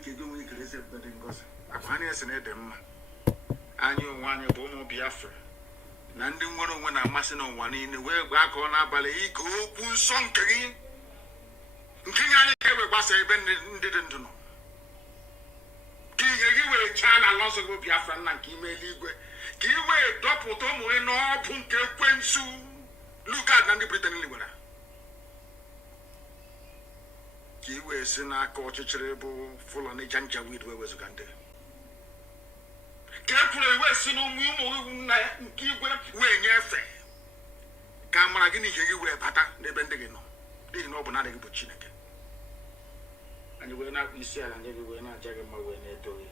Chineke go we grace but in goes. Akwani esene dem. Anyo nwanye bụ ụmụ Biafra. Na ndị nwere onwe na-amasị n'ụwa niile wee gbaa ka ọ na-abalị ike okwu nsọ nke gị. Nke anyị ga-ewe gbasa ebe ndị dị ndụ nọ. Ka ihe gị wee chaa na ala nsọ gị Biafra nna nke ime eluigwe. Ka i wee dọpụta ụmụ gị n'ọbụ nke ekwensu. Lugard na ndị Britain ligwara. Ka i wee si n'aka ọchịchịrị bụ Fulani Janjaweed wee wezụga ndị. Ka e kwuru ewe si n'ụmụ ụmụ nna ya nke igwe wee nyefee. Ka amara gị na ihe gị wee bata n'ebe ndị gị nọ. N'ihi na ọ bụ naanị gị bụ Chineke. Anyị wee na-akpụ isi ala nye gị wee na-aja gị mma wee na-eto gị.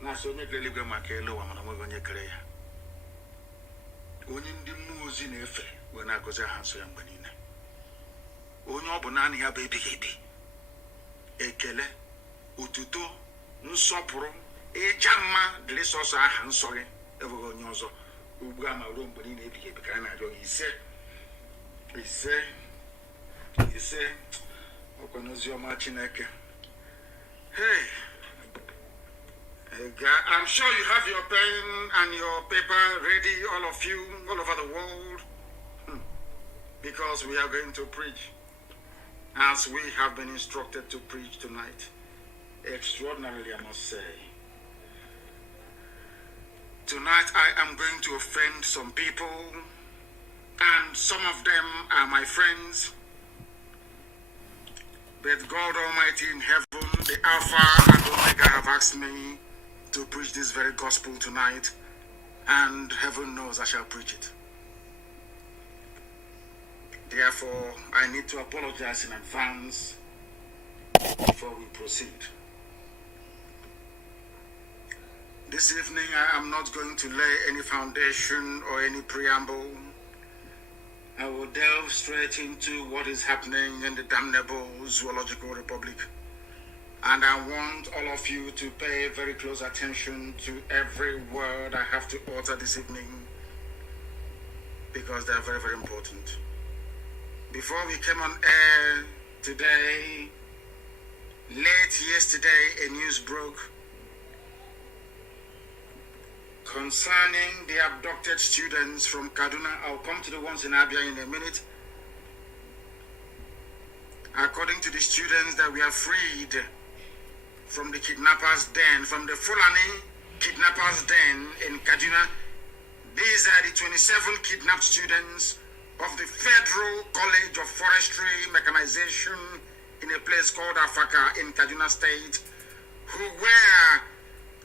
Na-asị onye kere eluigwe maka elu ụwa mana onweghị onye kere ya. Onye ndị mmụọ ozi na-efe wee na-agọzi aha nsọ ya mgbe niile. Onye ọ bụ naanị ya bụ ebighị ebi. Ekele, otuto, nsọpụrụ, ịja mma dịrị sọsọ aha nsọ gị enweghị onye ọzọ. Ugbu a ma ruo mgbe niile ebighị ebi ka a na-arịọ gị ise ọkwa n'ozi ọma Chineke. Hey, I'm sure you have your pen and your paper ready, all of you, all over the world, because we are going to preach as we have been instructed to preach tonight. Extraordinarily, I must say. Tonight I am going to offend some people, and some of them are my friends. But God Almighty in heaven, the Alpha and Omega, have asked me to preach this very gospel tonight, and heaven knows I shall preach it. Therefore, I need to apologize in advance before we proceed. This evening, I am not going to lay any foundation or any preamble. I will delve straight into what is happening in the damnable Zoological Republic. And I want all of you to pay very close attention to every word I have to utter this evening, because they are very, very important. Before we came on air today, late yesterday, a news broke concerning the abducted students from Kaduna. I'll come to the ones in Abia in a minute. According to the students that we are freed from the kidnappers' den, from the Fulani kidnappers' den in Kaduna, these are the 27 kidnapped students of the Federal College of Forestry Mechanization in a place called Afaka in Kaduna State, who were,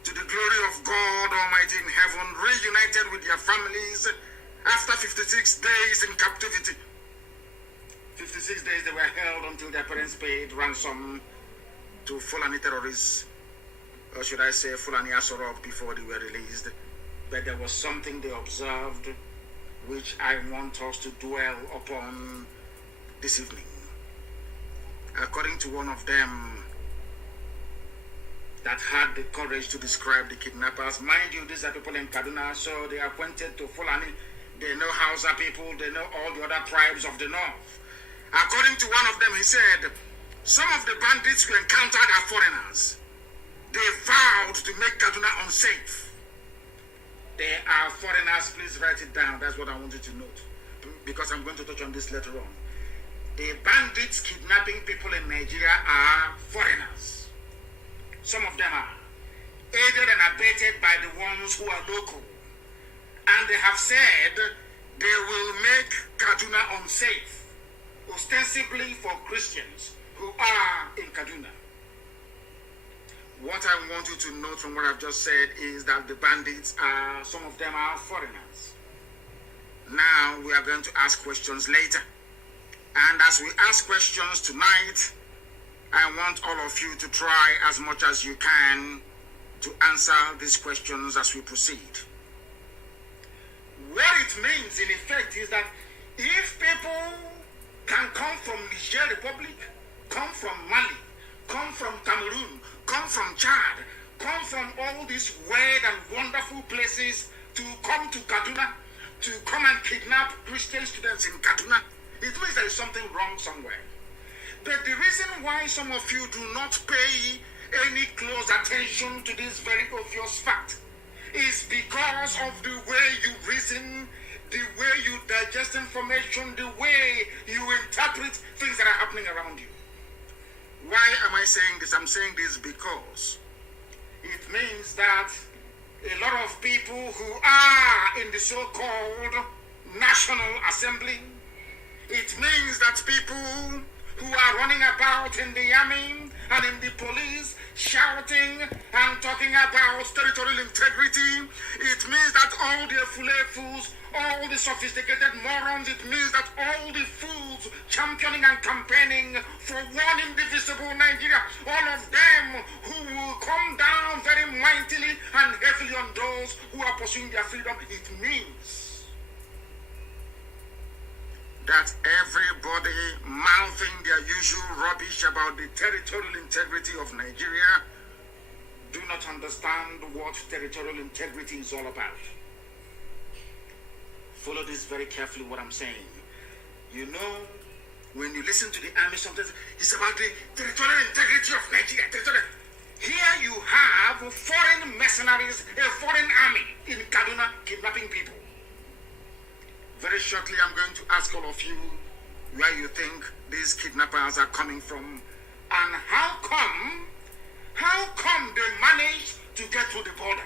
to the glory of God Almighty in heaven, reunited with their families after 56 days in captivity. 56 days they were held until their parents paid ransom to Fulani terrorists, or should I say Fulani Asorok, before they were released. But there was something they observed which I want us to dwell upon this evening. According to one of them that had the courage to describe the kidnappers, mind you, these are people in Kaduna, so they are acquainted to Fulani, they know Hausa people, they know all the other tribes of the north. According to one of them, he said, some of the bandits we encountered are foreigners. They vowed to make Kaduna unsafe. They are foreigners. Please write it down. That's what I want you to note, because I'm going to touch on this later on. The bandits kidnapping people in Nigeria are foreigners. Some of them are aided and abetted by the ones who are local. And they have said they will make Kaduna unsafe, ostensibly for Christians who are in Kaduna. What I want you to note from what I've just said is that the bandits are, some of them are foreigners. Now we are going to ask questions later. And as we ask questions tonight, I want all of you to try as much as you can to answer these questions as we proceed. What it means in effect is that if people can come from Niger Republic, come from Mali, come from Cameroon, come from Chad, come from all these weird and wonderful places to come to Kaduna, to come and kidnap Christian students in Kaduna, it means there is something wrong somewhere. But the reason why some of you do not pay any close attention to this very obvious fact is because of the way you reason, the way you digest information, the way you interpret things that are happening around you. Why am I saying this? I'm saying this because it means that a lot of people who are in the so-called National Assembly, it means that people who are running about in the army and in the police shouting and talking about territorial integrity, it means that all the fools, all the sophisticated morons, it means that all the fools championing and campaigning for one indivisible Nigeria, all of them who will come down very mightily and heavily on those who are pursuing their freedom, it means that everybody mouthing their usual rubbish about the territorial integrity of Nigeria do not understand what territorial integrity is all about. Follow this very carefully, what I'm saying. You know, when you listen to the army, sometimes it's about the territorial integrity of Nigeria. Here you have foreign mercenaries, a foreign army in Kaduna kidnapping people. Very shortly, I'm going to ask all of you where you think these kidnappers are coming from and how come they manage to get to the border.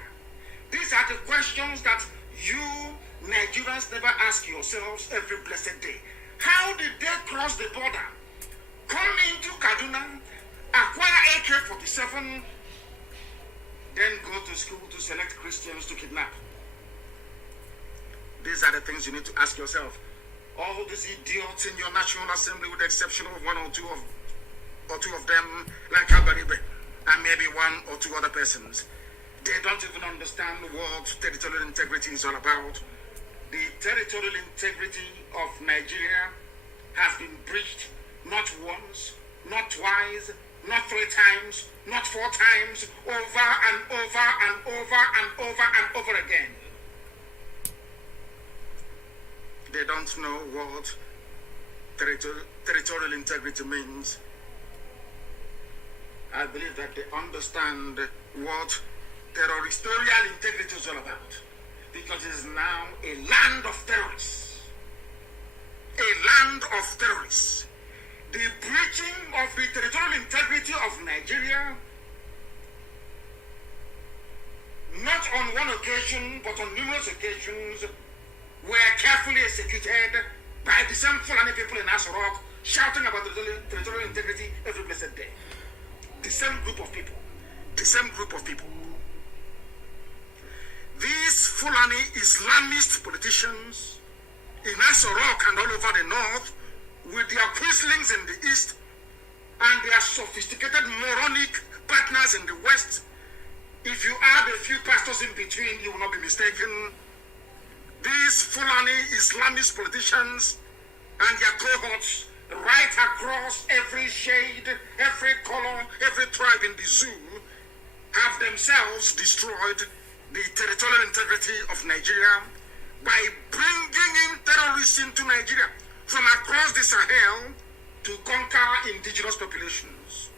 These are the questions that you Nigerians never ask yourselves every blessed day. How did they cross the border, come into Kaduna, acquire AK-47, then go to school to select Christians to kidnap? These are the things you need to ask yourself. All these idiots in your National Assembly, with the exception of one or two of them, like Abaribe, and maybe one or two other persons, they don't even understand what territorial integrity is all about. The territorial integrity of Nigeria has been breached not once, not twice, not 3 times, not 4 times, over and over and over and over and over again. They don't know what territorial integrity means. I believe that they understand what territorial integrity is all about, because it is now a land of terrorists. A land of terrorists. The breaching of the territorial integrity of Nigeria, not on one occasion, but on numerous occasions, were carefully executed by the same Fulani people in Aso Rock, shouting about territorial integrity every blessed day. The same group of people. The same group of people. These Fulani Islamist politicians in Aso Rock and all over the north, with their quislings in the east and their sophisticated moronic partners in the west, if you add a few pastors in between, you will not be mistaken. These Fulani Islamist politicians and their cohorts right across every shade, every color, every tribe in the zoo have themselves destroyed the territorial integrity of Nigeria by bringing in terrorists into Nigeria from across the Sahel to conquer indigenous populations.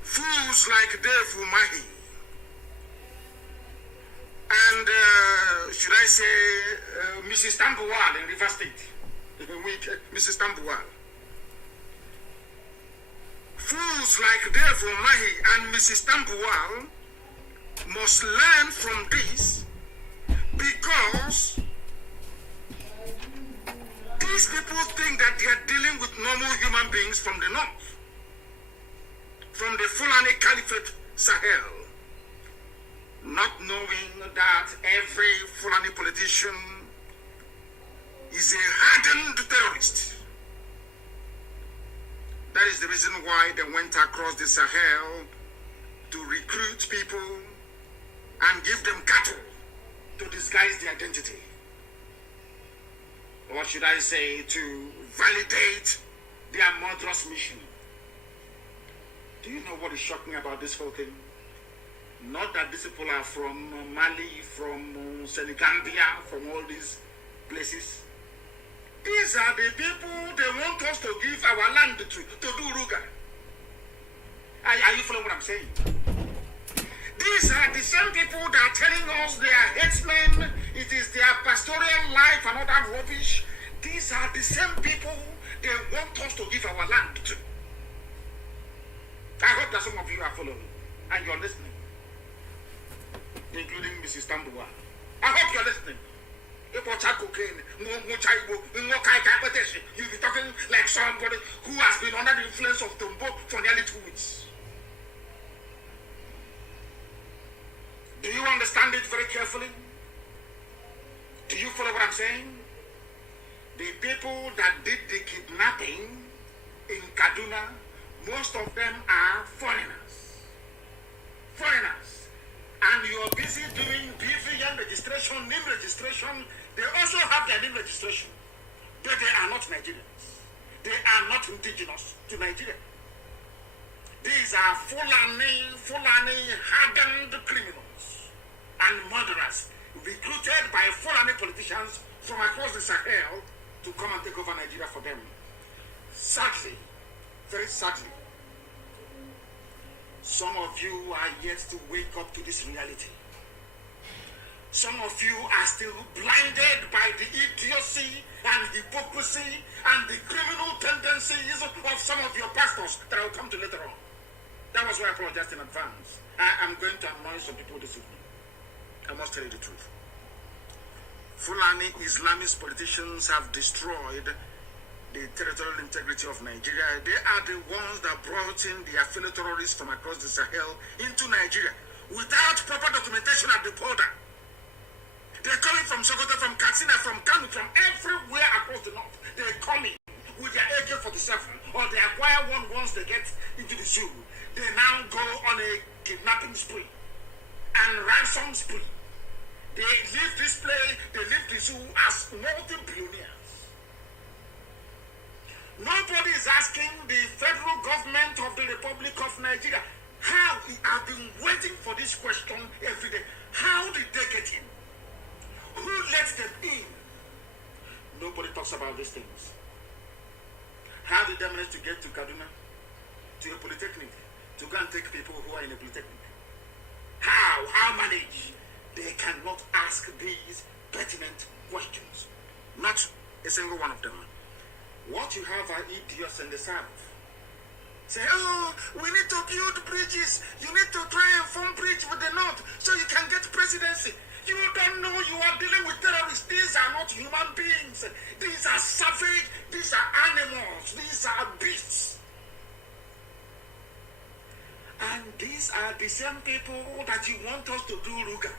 Fools like Dave Umahi and should I say Mrs. Tambuwal in River State, Mrs. Tambuwal. Fools like Dave Umahi and Mrs. Tambuwal must learn from this, because these people think that they are dealing with normal human beings from the north, from the Fulani Caliphate Sahel, not knowing that every Fulani politician is a hardened terrorist. That is the reason why they went across the Sahel to recruit people and give them cattle to disguise their identity. Or should I say, to validate their murderous mission. Do you know what is shocking about this whole thing? Not that these people are from Mali, from Senegambia, from all these places. These are the people they want us to give our land to do Ruga. Are you following what I'm saying? These are the same people that are telling us they are headsmen, it is their pastoral life and all that rubbish. These are the same people they want us to give our land to. I hope that some of you are following and you're listening, including Mrs. Tambua. I hope you're listening. You'll be talking like somebody who has been under the influence of Tumbo for nearly 2 weeks. Do you understand it very carefully? Do you follow what I'm saying? The people that did the kidnapping in Kaduna, most of them are foreigners. Foreigners. And you're busy doing BVN registration, name registration. They also have their name registration. But they are not Nigerians. They are not indigenous to Nigeria. These are Fulani hardened criminals and murderers recruited by Fulani politicians from across the Sahel to come and take over Nigeria for them. Sadly, very sadly, some of you are yet to wake up to this reality. Some of you are still blinded by the idiocy and hypocrisy and the criminal tendencies of some of your pastors that I will come to later on. That was why I apologized in advance. I am going to annoy some people this evening. I must tell you the truth. Fulani Islamist politicians have destroyed the territorial integrity of Nigeria. They are the ones that brought in the affiliate terrorists from across the Sahel into Nigeria without proper documentation at the border. They're coming from Sokoto, from Katsina, from Kano, from everywhere across the north. They're coming with their AK-47, or they acquire one once they get into the zoo. They now go on a kidnapping spree and ransom spree. They leave this place, they leave the zoo as multi-billionaires. Nobody is asking the federal government of the Republic of Nigeria how. I've been waiting for this question every day. How did they get in? Who let them in? Nobody talks about these things. How did they manage to get to Kaduna, to a polytechnic, to go and take people who are in a polytechnic? How manage? They cannot ask these pertinent questions. Not a single one of them. What you have are idiots in the south. Say, oh, we need to build bridges. You need to try and form bridge with the north so you can get presidency. You don't know you are dealing with terrorists. These are not human beings. These are savage. These are animals. These are beasts. And these are the same people that you want us to do Ruga.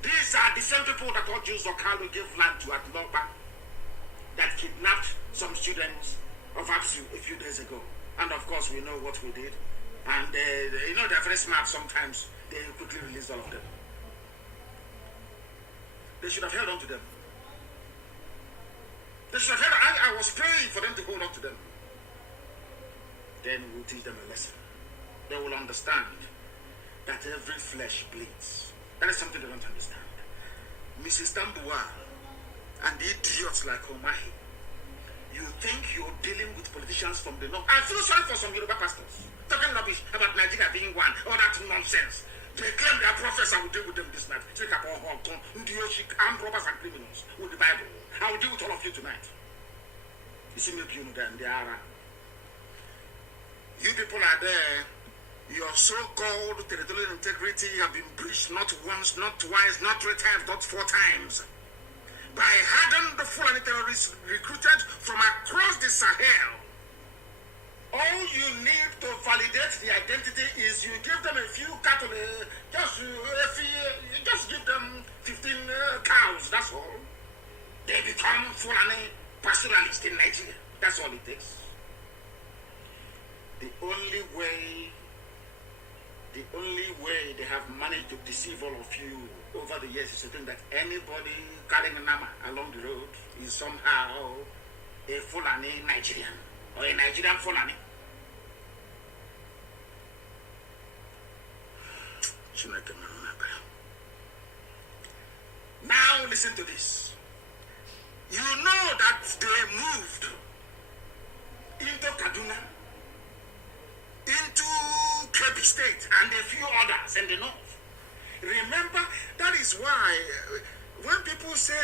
These are the same people that Ojo Zokalo gave land to at Loba, that kidnapped some students of APSU a few days ago. And of course, we know what we did. And you know, they're very smart sometimes. They quickly released all of them. They should have held on to them. They should have held on. I was praying for them to hold on to them. Then we'll teach them a lesson. They will understand that every flesh bleeds. That is something they don't understand. Mrs. Tambua and the idiots like Omahi, you think you're dealing with politicians from the north. I feel sorry for some Yoruba pastors talking rubbish about Nigeria being one. All that nonsense. They claim they are prophets. I will deal with them this night. Take up all armed robbers and criminals with the Bible. I will deal with all of you tonight. You see, maybe you know that they are. You people are there. Your so-called territorial integrity have been breached not once, not twice, not 3 times, not 4 times. By hardened Fulani terrorists recruited from across the Sahel. All you need to validate the identity is you give them a few cattle, just give them 15 cows, that's all. They become Fulani pastoralists in Nigeria. That's all it takes. The only way they have managed to deceive all of you over the years is to think that anybody carrying a nama along the road is somehow a Fulani Nigerian or a Nigerian Fulani. Now listen to this. You know that they moved into Kaduna, into Kebbi State, and a few others in the north. Remember, that is why when people say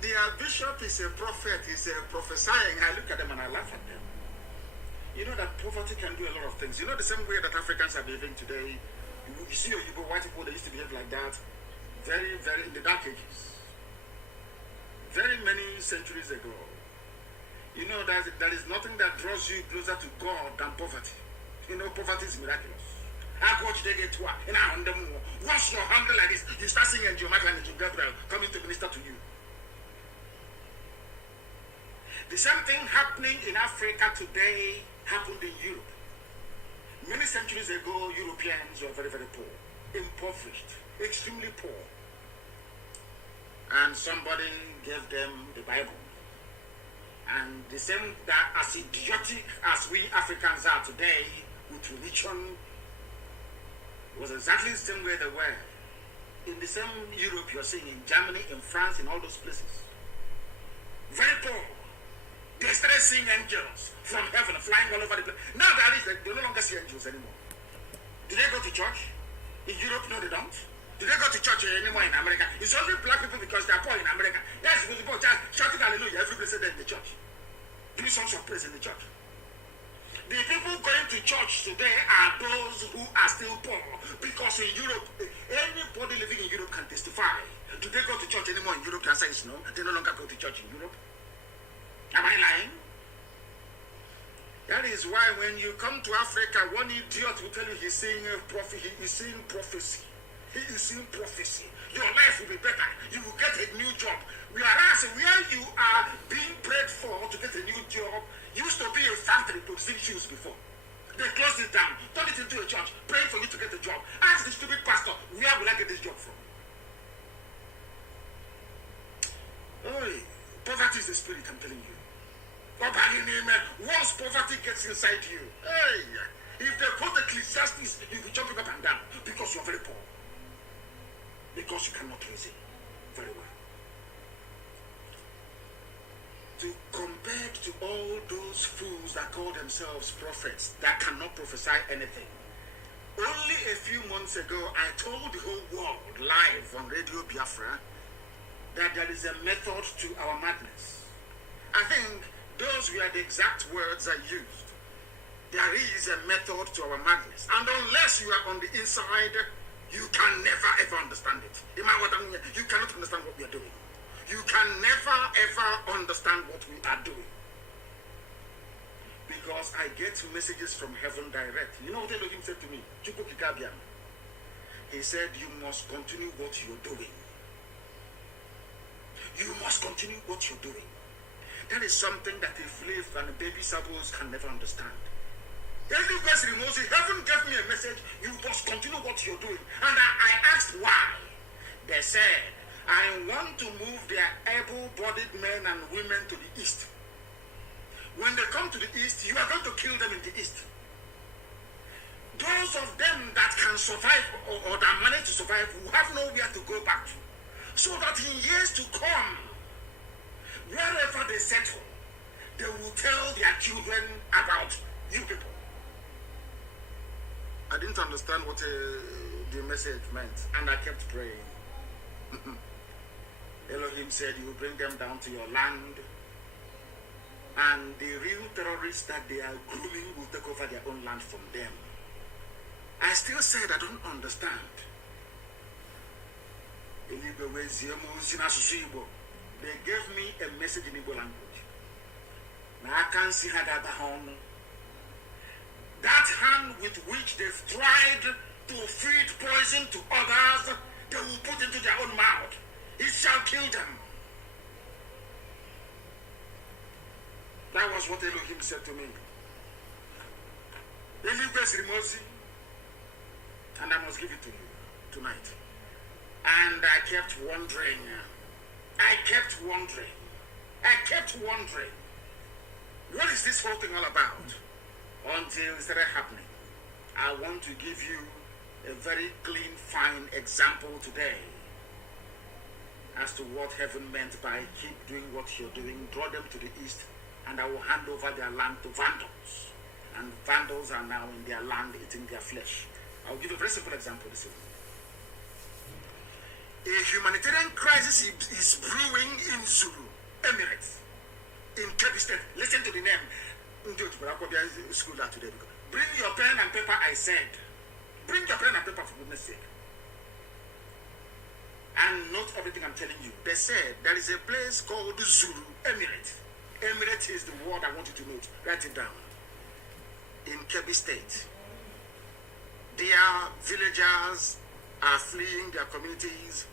their bishop is a prophet, is a prophesying, I look at them and I laugh at them. You know that poverty can do a lot of things. You know the same way that Africans are behaving today. You see your white people, they used to behave like that very, very in the dark ages. Very many centuries ago. You know that there is nothing that draws you closer to God than poverty. You know, poverty is miraculous. I go to the gate to once you're hungry like this, you start singing Angel Michael and Angel Gabriel coming to minister to you. The same thing happening in Africa today happened in Europe. Many centuries ago, Europeans were very, very poor, impoverished, extremely poor. And somebody gave them the Bible. And the same, that as idiotic as we Africans are today with religion, was exactly the same way they were. In the same Europe you're seeing, in Germany, in France, in all those places. Very poor. They started seeing angels from heaven flying all over the place. Now they no longer see angels anymore. Do they go to church? In Europe, no, they don't. Do they go to church anymore in America? It's only black people because they are poor in America. That's when people just shouting hallelujah every place in the church. Doing songs of praise in the church. The people going to church today are those who are still poor. Because in Europe, anybody living in Europe can testify. Do they go to church anymore in Europe? The answer is no. They no longer go to church in Europe. Am I lying? That is why when you come to Africa, one idiot will tell you he's seeing a prophet, he is seeing prophecy. He is seeing prophecy. Your life will be better. You will get a new job. Whereas where you are being prayed for to get a new job used to be a factory producing shoes before. They closed it down, turned it into a church, praying for you to get a job. Ask the stupid pastor, where will I get this job from? Oh, poverty is the spirit, I'm telling you. Once poverty gets inside you, hey, if they quote Ecclesiastes, you'll be jumping up and down because you're very poor. Because you cannot reason very well. To compare to all those fools that call themselves prophets that cannot prophesy anything. Only a few months ago, I told the whole world live on Radio Biafra that there is a method to our madness. I think those were the exact words I used. There is a method to our madness. And unless you are on the inside, you can never ever understand it. You cannot understand what we are doing. You can never ever understand what we are doing. Because I get messages from heaven direct. You know what Elohim said to me? He said, you must continue what you're doing. You must continue what you're doing. That is something that a slave and a baby sabos can never understand. Every person knows it. Heaven gave me a message. You must continue what you're doing. And I asked why. They said, I want to move their able-bodied men and women to the east. When they come to the east, you are going to kill them in the east. Those of them that can survive or that manage to survive will have nowhere to go back to. So that in years to come, wherever they settle, they will tell their children about you people. I didn't understand what the message meant, and I kept praying. Elohim said, you will bring them down to your land, and the real terrorists that they are grooming will take over their own land from them. I still said I don't understand. They gave me a message in Igbo language. Now I can't see how that hand with which they've tried to feed poison to others, they will put into their own mouth. It shall kill them. That was what Elohim said to me. And I must give it to you tonight. And I kept wondering. What is this whole thing all about? Until it started happening. I want to give you a very clean, fine example today as to what heaven meant by keep doing what you're doing, draw them to the east, and I will hand over their land to vandals. and vandals are now in their land eating their flesh. I'll give a very simple example this evening. A humanitarian crisis is brewing in Zulu Emirates, in Kebbi State. Listen to the name. School today. Bring your pen and paper, I said. Bring your pen and paper, for goodness sake. And note everything I'm telling you. They said there is a place called Zulu Emirate. Emirate is the word I want you to note. Write it down. In Kebbi State. Their villagers are fleeing their communities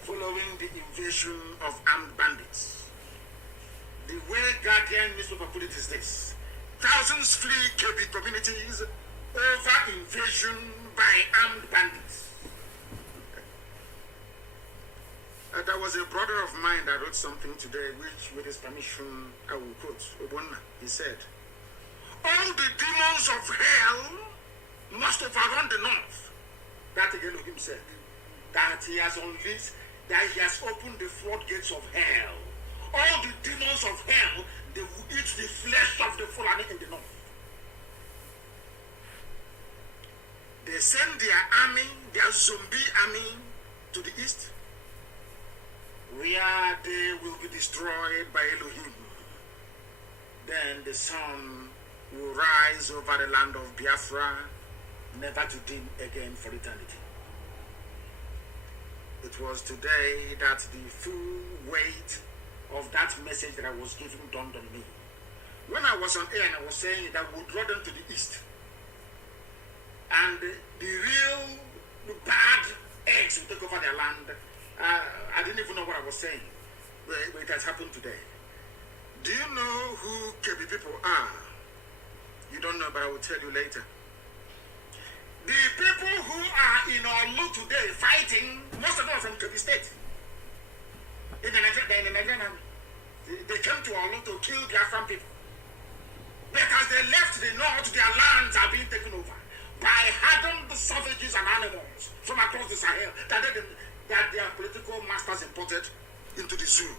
following the invasion of armed bandits. The way Guardian newspaper put it is this: thousands flee Kebbi communities over invasion by armed bandits. There was a brother of mine that wrote something today, which, with his permission, I will quote. Obonna, he said, "All the demons of hell must overrun the north." That again, Elohim said, that he has unleashed, that he has opened the floodgates of hell. All the demons of hell, they will eat the flesh of the Fulani in the north. They send their army, their zombie army, to the east, where they will be destroyed by Elohim. Then the sun will rise over the land of Biafra, never to dim again for eternity. It was today that the full weight of that message that I was giving dawned on me. When I was on air and I was saying that we would draw them to the east, and the real bad eggs will take over their land, I didn't even know what I was saying, but it has happened today. Do you know who Kebbi people are? You don't know, but I will tell you later. The people who are in Olu today fighting, most of them are from Kebbi State. In the Nigerian army. They came to Olu to kill Biafran people. Because they left the north, their lands are being taken over by hardened savages and animals from across the Sahel that their political masters imported into the zoo.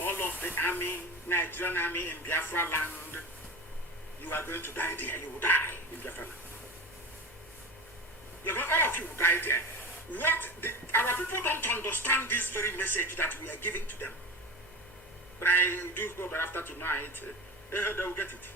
All of the army, Nigerian army in Biafra land, you are going to die there. You will die in Biafra land. All of you will die there. Our people don't understand this very message that we are giving to them. But I do hope that after tonight, they will get it.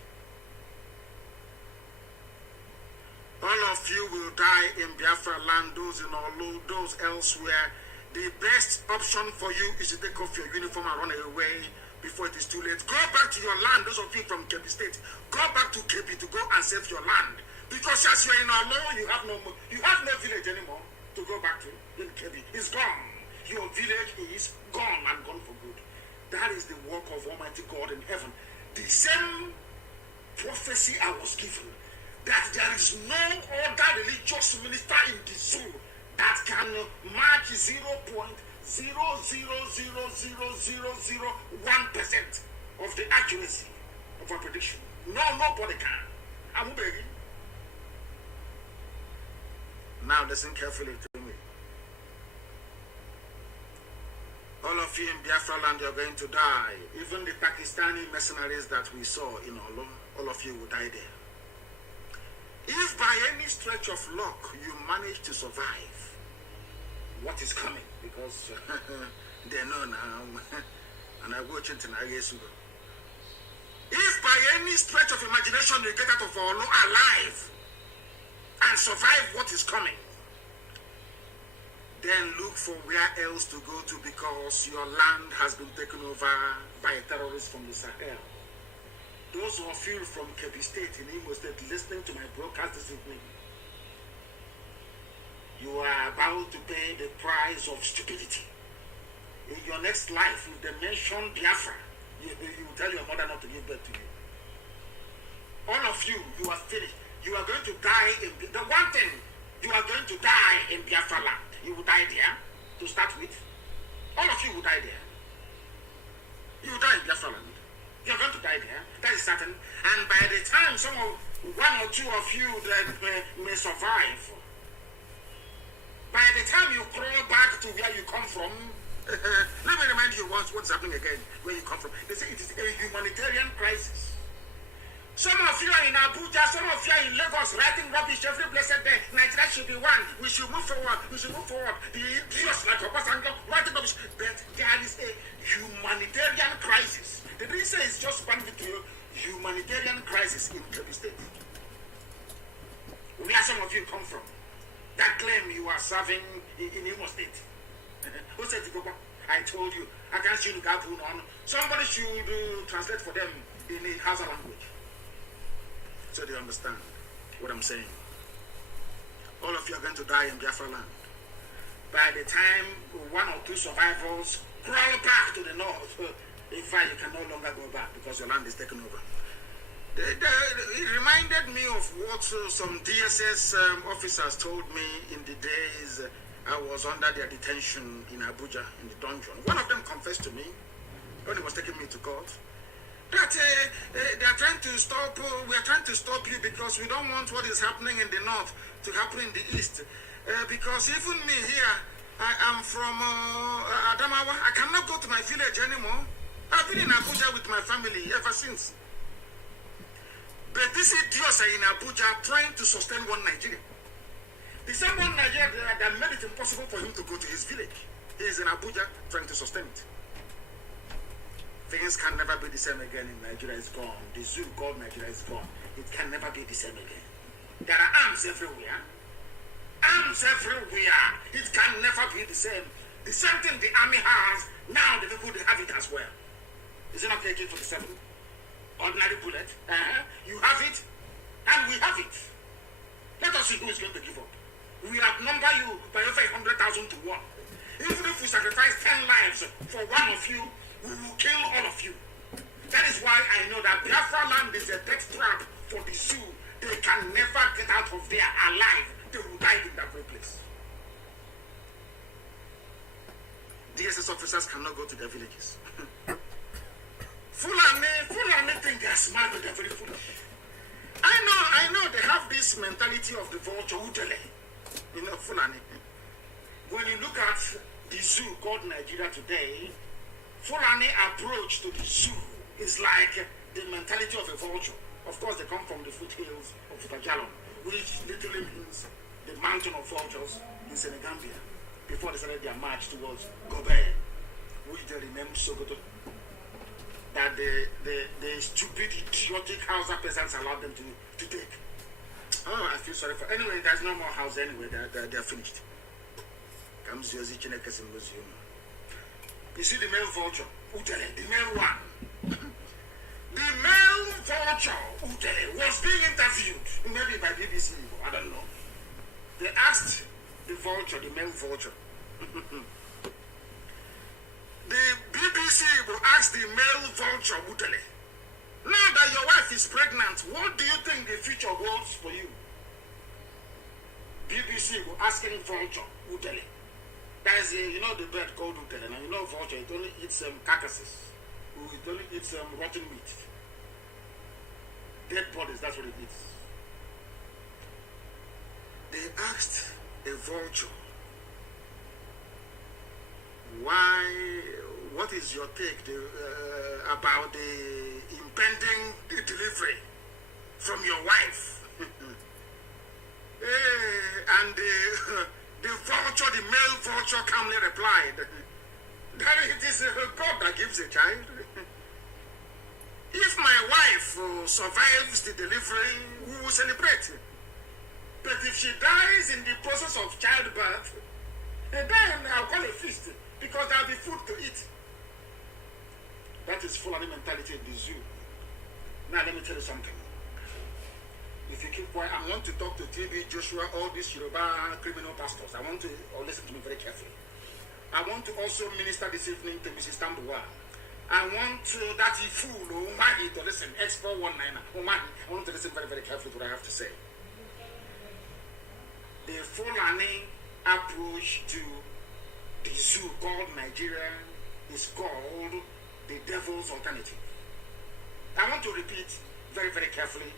All of you will die in Biafra land, those in Olu, those elsewhere. The best option for you is to take off your uniform and run away before it is too late. Go back to your land, those of you from Kebbi State. Go back to Kebbi to go and save your land. Because as you're in Olu, you have no village anymore to go back to in Kebbi. It's gone. Your village is gone and gone for good. That is the work of Almighty God in heaven. The same prophecy I was given, that there is no other religious minister in the zoo that can match 0.0000001% of the accuracy of a prediction. No, nobody can. I'm begging. Now listen carefully to me. All of you in Biafra land, you're going to die. Even the Pakistani mercenaries that we saw in Olu, all of you will die there. If by any stretch of luck you manage to survive what is coming, because they know now, and I watch it in Ayesugo. If by any stretch of imagination you get out of Olu alive and survive what is coming, then look for where else to go to, because your land has been taken over by terrorists from the Sahel. Those who are feel from Kebbi State in Imo State listening to my broadcast this evening, you are about to pay the price of stupidity. In your next life, if they mention Biafra, you will tell your mother not to give birth to you. All of you, you are finished. You are going to die in the one thing, you are going to die in Biafra land. You will die there to start with. All of you will die there. You will die in Biafra land. You're going to die there. That is certain. And by the time one or two of you that may survive, by the time you crawl back to where you come from, Let me remind you once what's happening again, where you come from. They say it is a humanitarian crisis. Some of you are in Abuja, some of you are in Lagos writing rubbish every blessed day. Nigeria should be one. We should move forward. We should move forward. The idiots like Obasanjo writing rubbish. But there is a humanitarian crisis. They didn't say it's just bandit humanitarian crisis in Kebbi State. Where some of you come from that claim you are serving in Imo State. Who said to go back? I told you. I can't see you on. Somebody should translate for them in a Hausa language, so they understand what I'm saying. All of you are going to die in Biafra land. By the time one or two survivors crawl back to the north, in fact, you can no longer go back because your land is taken over. It reminded me of what some DSS officers told me in the days I was under their detention in Abuja, in the dungeon. One of them confessed to me when he was taking me to court that they are trying to stop, we are trying to stop you because we don't want what is happening in the north to happen in the east. Because even me here, I am from Adamawa. I cannot go to my village anymore. I've been in Abuja with my family ever since. But these idiots are in Abuja trying to sustain one Nigeria. The same one Nigeria that made it impossible for him to go to his village. He is in Abuja trying to sustain it. Things can never be the same again in Nigeria. Is gone. The zoo called Nigeria is gone. It can never be the same again. There are arms everywhere. Arms everywhere. It can never be the same. The same thing the army has, now the people they have it as well. Is it not AK-47? Ordinary bullet. You have it, and we have it. Let us see who is going to give up. We outnumber you by over 100,000 to 1. Even if we sacrifice 10 lives for one of you, we will kill all of you. That is why I know that Biafra land is a death trap for the zoo. They can never get out of there alive. They will die in that very place. DSS officers cannot go to their villages. Fulani think they are smart, but they are very foolish. I know they have this mentality of the vulture, Udele. You know, Fulani. When you look at the zoo called Nigeria today, Fulani approach to the zoo is like the mentality of a vulture. Of course, they come from the foothills of Tajalon, which literally means the mountain of vultures in Senegambia, before they started their march towards Gobert, which they renamed Sokoto. That the stupid, idiotic Hausa peasants allowed them to take. Oh, I feel sorry for. Anyway, there's no more house anyway. They're finished. Comes Yosi Chinekes Museum. You see the male vulture, Utele, the male one. The male vulture, Utele, was being interviewed, maybe by BBC, I don't know. They asked the vulture, the male vulture. The BBC will ask the male vulture, Utele, now that your wife is pregnant, what do you think the future holds for you? BBC will ask any vulture, Utele. That is, you know the bird called Utele. Now you know vulture, it only eats carcasses. It only eats rotten meat. Dead bodies, that's what it eats. They asked a vulture, what is your take about the impending delivery from your wife? And the vulture, the male vulture calmly replied, that it is God that gives a child. If my wife survives the delivery, we will celebrate. But if she dies in the process of childbirth, then I'll call a feast, because there'll be food to eat. That is Fulani mentality in the zoo. Now let me tell you something. If you keep quiet, I want to talk to TB, Joshua, all these Yoruba criminal pastors. I want to listen to me very carefully. I want to also minister this evening to Mrs. Tambuwa. I want that fool, Umahi, to listen. Expo 19. Umahi, I want to listen very, very carefully to what I have to say. The Fulani approach to the zoo called Nigeria is called the devil's alternative. I want to repeat very, very carefully,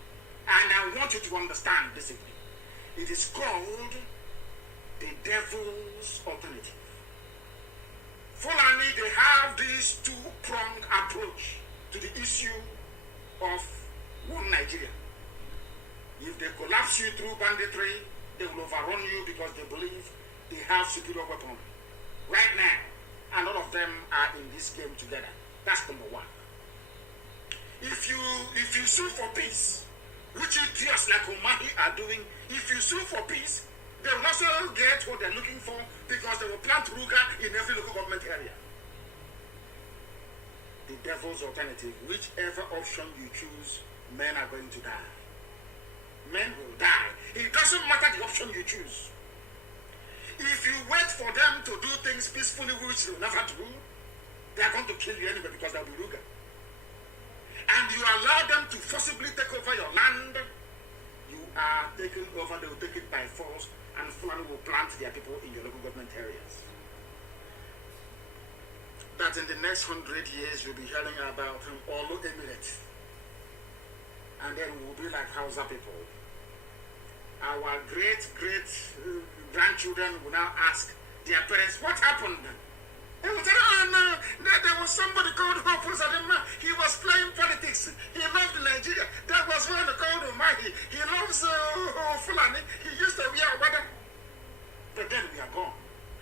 and I want you to understand this evening. It is called the devil's alternative. Fulani, they have this two-pronged approach to the issue of one Nigeria. If they collapse you through banditry, they will overrun you because they believe they have superior weapons. Right now, and all of them are in this game together. That's number one. If you sue for peace, which idiots like Umahi are doing, if you sue for peace, they will also get what they're looking for because they will plant Ruga in every local government area. The devil's alternative, whichever option you choose, men are going to die. Men will die. It doesn't matter the option you choose. If you wait for them to do things peacefully, which they will never do, they are going to kill you anyway because they'll be Ruga. And you allow them to forcibly take over your land, you are taking over, they will take it by force, and Fulani will plant their people in your local government areas. That in the next 100 years, you'll be hearing about Olu Emirate. And then we'll be like Hausa people. Our great grandchildren will now ask their parents, what happened? They will say, oh no, there was somebody called Hopu Zadema. He was playing politics. He loved Nigeria. That was one called Umahi. He loves Fulani. He used to wear weather. But then we are gone.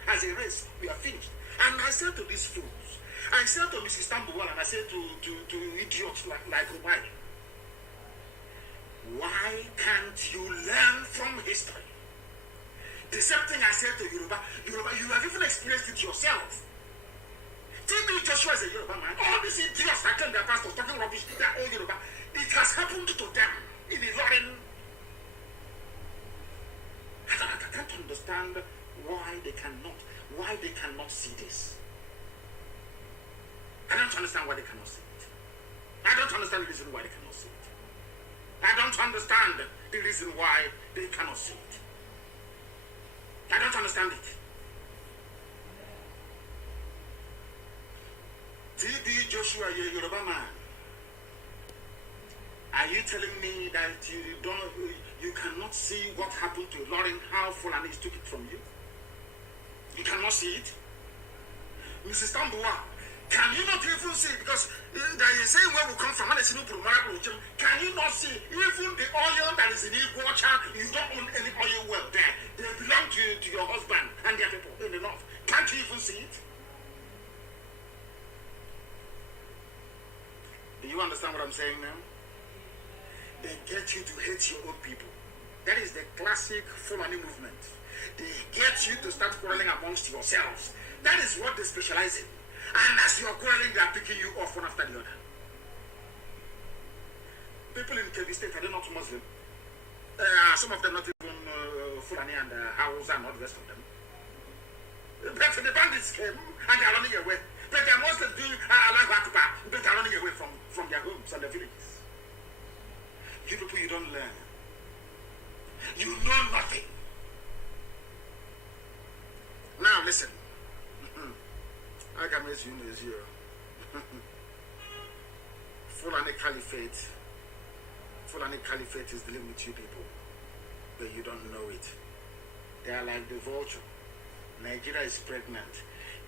As a race, we are finished. And I said to these fools, I said to Mrs. Tambuwal, and I said to idiots like Umahi, why can't you learn from history? The same thing I said to Yoruba, you have even experienced it yourself. TB Joshua is a Yoruba man. All these idiots that claim their pastors talking rubbish, they are all Yoruba. It has happened to them in Ilorin. I can't understand why they cannot see this. I don't understand why they cannot see it. I don't understand the reason why they cannot see it. I don't understand the reason why they cannot see it. I don't understand it. TB Joshua, you're a Yoruba man. Are you telling me that you cannot see what happened to Lauren, how Fulani took it from you? You cannot see it? Mrs. Tambua, can you not even see? Because there is saying where we come from, can you not see? Even the oil that is in Iguacha, you don't own any oil well there. They belong to your husband and their people in the north. Can't you even see it? Do you understand what I'm saying now? They get you to hate your own people. That is the classic Fulani movement. They get you to start quarreling amongst yourselves. That is what they specialize in. And as you are quarreling, they are picking you off one after the other. People in Kebbi State, are they not Muslim? Some of them not even Fulani and Hausa and all the rest of them. But the bandits came and they are running away. But they are Muslims doing Allahu Akbar, but they are running away from their homes and their villages. You people, you don't learn. You know nothing. Now listen. I can miss you this year. Fulani Caliphate is dealing with you people, but you don't know it. They are like the vulture. Nigeria is pregnant.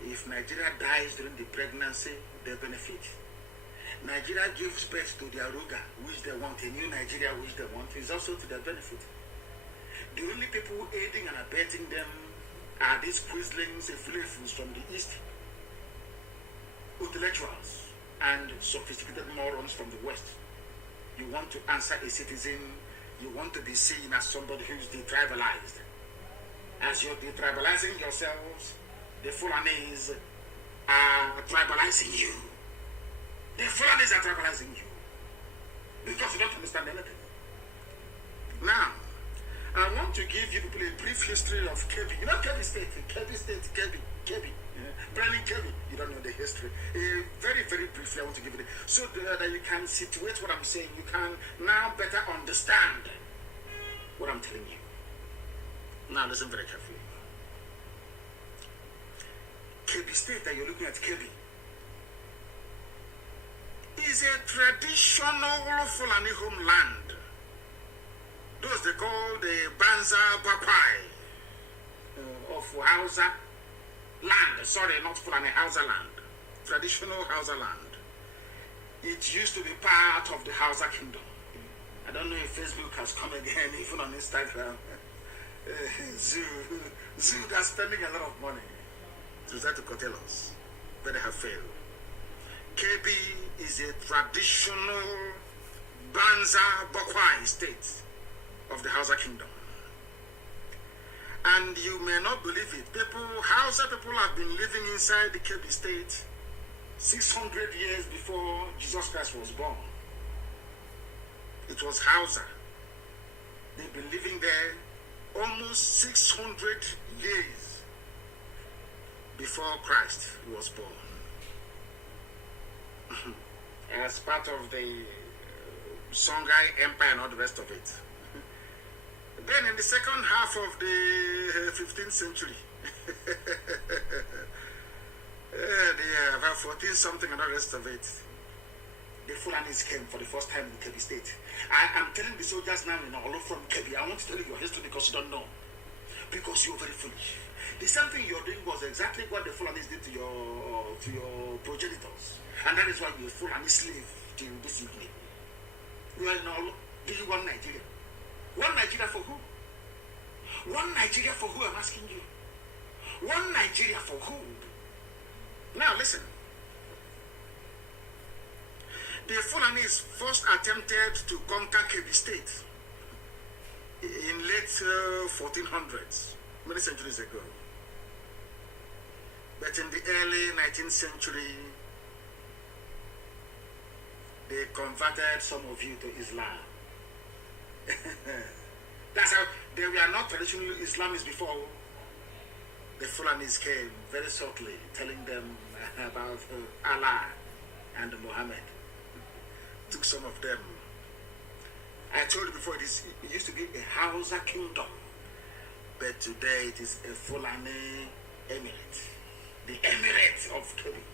If Nigeria dies during the pregnancy, they benefit. Nigeria gives birth to their Ruga, which they want, a new Nigeria which they want, is also to their benefit. The only people aiding and abetting them are these quislings and flavors from the East, intellectuals and sophisticated morons from the West. You want to answer a citizen, you want to be seen as somebody who's detribalized. As you're detribalizing yourselves, the Fulanis are tribalizing you. The Fulanis are tribalizing you because you don't understand anything. Now, I want to give you people a brief history of Kebbi. You know Kebbi State, Kebbi. Brandon Kebbi, you don't know the history. Very, very briefly, I want to give it so that you can situate what I'm saying. You can now better understand what I'm telling you. Now, listen very carefully. Kebbi State that you're looking at, Kebbi, is a traditional Fulani homeland. Those they call the Banza Bakwai of Hausa land. Sorry, not Fulani, Hausa land. Traditional Hausa land. It used to be part of the Hausa kingdom. I don't know if Facebook has come again, even on Instagram. Zoo, they're spending a lot of money to try to curtail us, but they have failed. KB is a traditional Banza Bokwai state of the Hausa kingdom. And you may not believe it, Hausa people have been living inside the KB state 600 years before Jesus Christ was born. It was Hausa. They've been living there almost 600 years before Christ was born. As part of the Songhai Empire and all the rest of it. Then in the second half of the 15th century, about 14 something and all the rest of it, the Fulanis came for the first time in Kebbi State. I'm telling the soldiers now in Olo from Kebbi, I want to tell you your history because you don't know. Because you're very foolish. The same thing you're doing was exactly what the Fulanis did to your progenitors. And that is why you're a Fulani slave till this evening. You are in Olo. Do you want Nigeria? One Nigeria for who? One Nigeria for who, I'm asking you. One Nigeria for who? Now listen. The Fulanis first attempted to conquer Kebbi State in late 1400s, many centuries ago. But in the early 19th century, they converted some of you to Islam. That's how they were not traditional Islamists before. The Fulanis came very subtly, telling them about Allah and Muhammad. Took some of them. I told you before, it used to be a Hausa kingdom, but today it is a Fulani emirate, the emirate of Kebbi.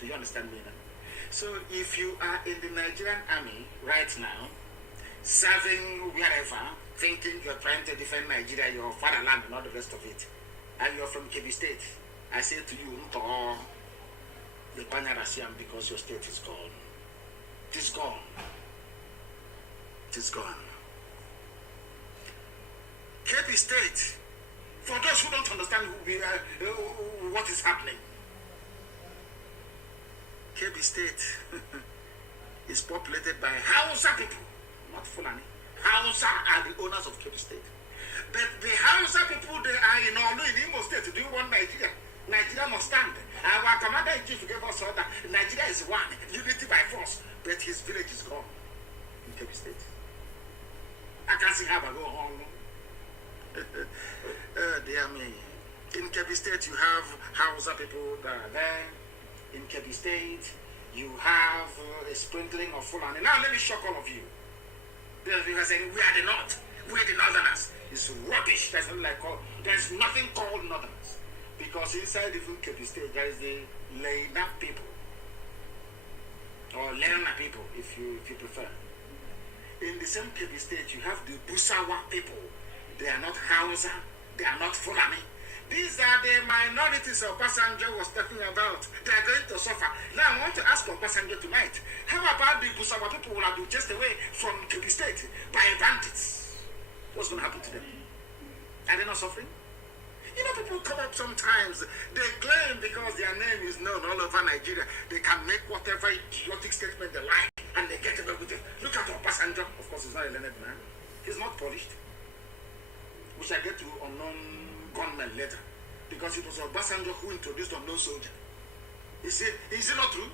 Do you understand me now? So if you are in the Nigerian army right now, serving wherever, thinking you're trying to defend Nigeria, your fatherland and all the rest of it, and you're from Kebbi State, I say to you, the Panarasiam, because your state is gone. It is gone. It is gone. Kebbi State, for those who don't understand what is happening, Kebbi State is populated by Hausa people, not Fulani. Hausa are the owners of Kebbi State. But the Hausa people, they are in Olu, in Imo State. Do you want Nigeria? Nigeria must stand. Our commander-in-chief gave us order. Nigeria is one, unity by force. But his village is gone in Kebbi State. I can't see how I go home. Dear me. In Kebbi State, you have Hausa people that are there. In Kebbi State, you have a sprinkling of Fulani. Now, let me shock all of you. You are saying, we are the North. We are the Northerners. It's rubbish. There's nothing called Northerners. Because inside the Kebbi State, there is the Leina people. Or Lerna people, if you prefer. In the same Kebbi State, you have the Busawa people. They are not Hausa. They are not Fulani. These are the minorities Obasanjo was talking about. They are going to suffer. Now I want to ask Obasanjo tonight, how about the Busawa people who have been chased away from Kebbi State by bandits? What's going to happen to them? Are they not suffering? You know, people come up sometimes, they claim because their name is known all over Nigeria, they can make whatever idiotic statement they like, and they get away with it. Look at Obasanjo. Of course, he's not a learned man. He's not polished. We shall get to unknown gunmen later, because it was Obasanjo who introduced unknown soldier. Is it not true?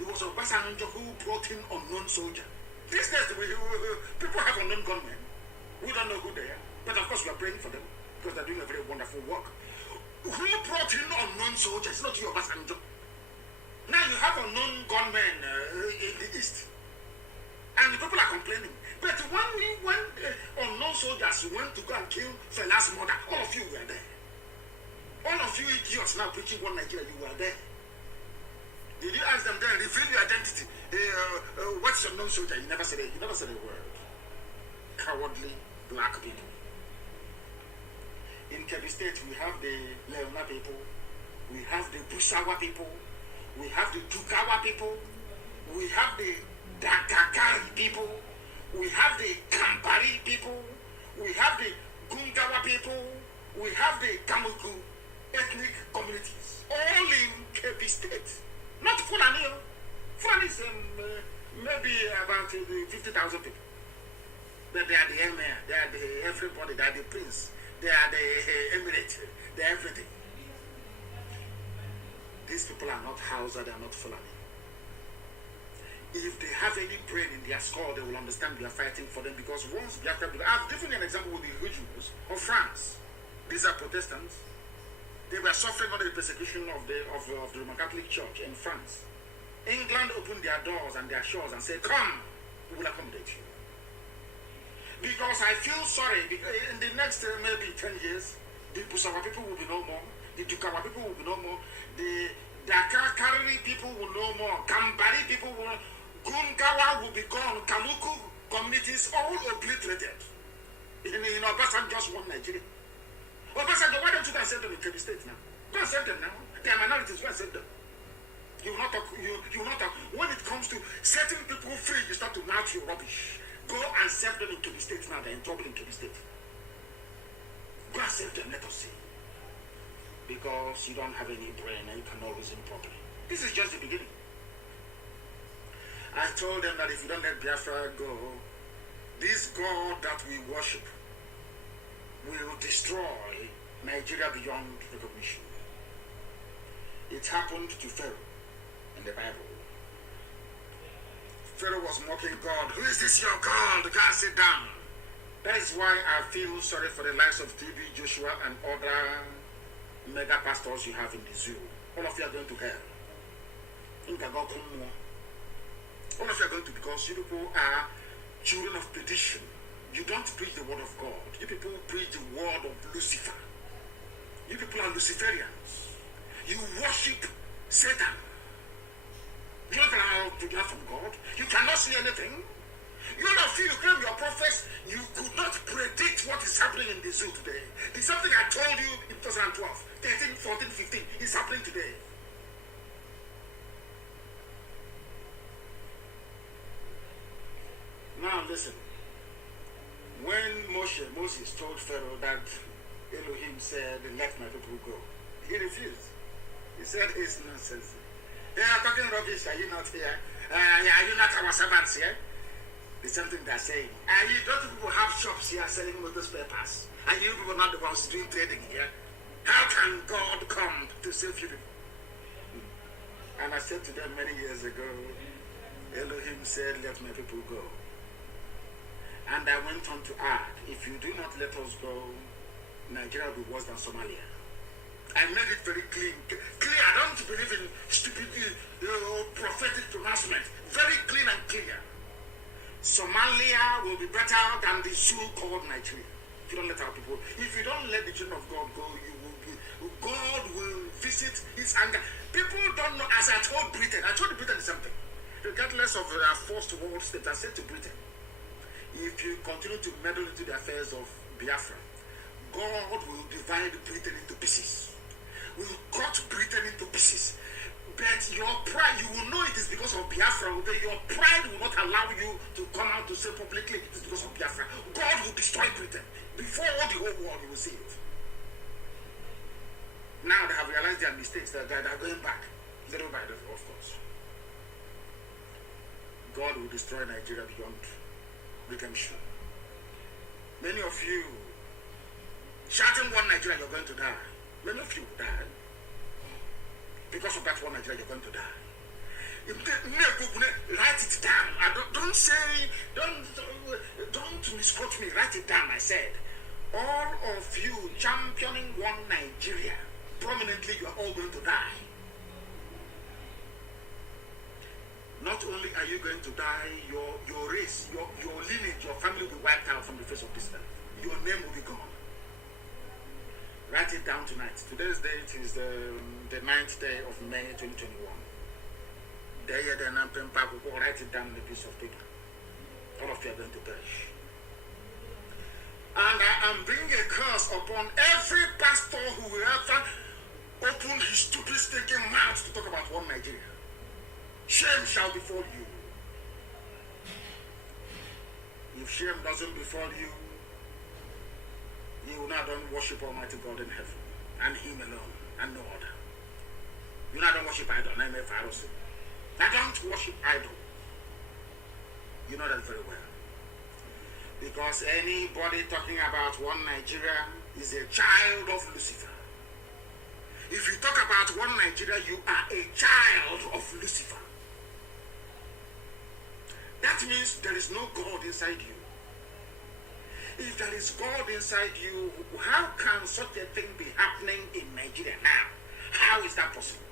It was Obasanjo who brought in unknown soldier. These days, people have unknown gunmen. We don't know who they are, but of course we are praying for them because they're doing a very wonderful work. Who brought in unknown soldiers? Not you, Obasanjo. Now you have unknown gunmen in the east, and the people are complaining. But when unknown soldiers went to go and kill Fela's mother, all of you were there. All of you idiots now preaching one Nigeria, you were there. Did you ask them then, reveal your identity? What's your unknown soldier? You never said a word. Cowardly black people. In Kebbi State, we have the Leona people, we have the Busawa people, we have the Dukawa people, we have the Dakakari people, we have the Kambari people, we have the Gungawa people, we have the Kamuku ethnic communities, all in Kebbi State. Not Fulani. Fulani is maybe about 50,000 people. But they are the emir, they are the everybody, they are the prince, they are the emirate, they are everything. These people are not Hausa, they are not Fulani. If they have any brain in their skull, they will understand we are fighting for them, because once Biafra, I've given an example with the Huguenots of France. These are Protestants. They were suffering under the persecution of the Roman Catholic Church in France. England opened their doors and their shores and said, come, we will accommodate you. Because I feel sorry, because in the next maybe 10 years, the Busawa people will be no more, the Dukawa people will be no more, the Dakakari people will no more, Kambari people will, Gungawa will be gone, Kamuku communities all obliterated. In Obasanjo just one Nigeria. Obasanjo, why don't you go and send them in Kebbi State now? Go and send them now. They are minorities, go and send them. You will not talk, you will not talk. When it comes to setting people free, you start to mouth your rubbish. Go and save them in Kebbi State now. They're in trouble in Kebbi State. Go and save them, let us see. Because you don't have any brain and you cannot reason properly. This is just the beginning. I told them that if you don't let Biafra go, this God that we worship will destroy Nigeria beyond recognition. It happened to Pharaoh in the Bible. Pharaoh was mocking God. Who is this your God? Go and sit down. That is why I feel sorry for the lives of TB, Joshua, and other mega pastors you have in the zoo. All of you are going to hell. All of you are going to, because you people are children of perdition. You don't preach the word of God. You people preach the word of Lucifer. You people are Luciferians. You worship Satan. You don't allow to hear from God. You cannot see anything. You don't feel you claim your prophets. You could not predict what is happening in the zoo today. The something I told you in 2012, 13, 14, 15 is happening today. Now listen. When Moses told Pharaoh that Elohim said, let my people go, he refused. He said it's nonsense. They are talking rubbish. Are you not here? Are you not our servants here? It's something they're saying. And you don't people have shops here selling motor spare parts? And you people not the ones doing trading here? How can God come to save you people? And I said to them many years ago, Elohim said, let my people go. And I went on to add, if you do not let us go, Nigeria will be worse than Somalia. I made it very clear. I don't believe in stupid, prophetic pronouncement. Very clean and clear. Somalia will be better than the zoo called Nigeria. If you don't let our people, if you don't let the children of God go, God will visit his anger. People don't know, as I told Britain something. Regardless of their first world state, I said to Britain, if you continue to meddle into the affairs of Biafra, God will divide Britain into pieces. Will cut Britain into pieces. But your pride, you will know it is because of Biafra. But your pride will not allow you to come out to say publicly it is because of Biafra. God will destroy Britain. Before all the whole world, you will see it. Now they have realized their mistakes, that they are going back. Little by little, of course. God will destroy Nigeria beyond redemption. Many of you shouting one Nigeria, you're going to die. Many of you will die. Because of that one Nigeria, you're going to die. Write it down. Don't misquote me. Write it down. I said, all of you championing one Nigeria, prominently, you are all going to die. Not only are you going to die, your race, your lineage, your family will be wiped out from the face of this earth. Your name will be gone. Write it down tonight. Today's date is the 9th day of May 2021. Write it down on a piece of paper. All of you are going to perish. And I am bringing a curse upon every pastor who will ever open his stupid stinking mouth to talk about one Nigeria. Shame shall befall you. If shame doesn't befall you, you will not worship Almighty God in heaven, and Him alone, and no other. You not worship idol. I don't worship idol. You know that very well. Because anybody talking about one Nigeria is a child of Lucifer. If you talk about one Nigeria, you are a child of Lucifer. That means there is no God inside you. If there is God inside you, how can such a thing be happening in Nigeria now? How is that possible?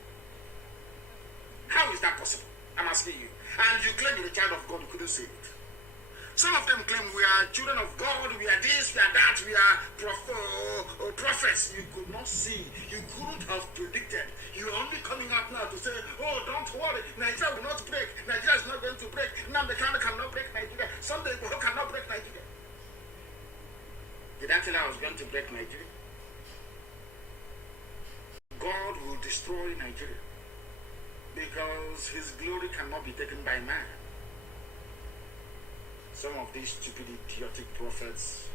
How is that possible? I'm asking you. And you claim you're a child of God, you couldn't say it. Some of them claim we are children of God, we are this, we are that, we are prophets. You could not see, you couldn't have predicted. You're only coming out now to say, oh, don't worry, Nigeria will not break. Nigeria is not going to break. Nnamdi Kanu cannot break Nigeria. Sunday Igboho cannot break Nigeria. Did I tell you I was going to break Nigeria? God will destroy Nigeria because His glory cannot be taken by man. Some of these stupid, idiotic prophets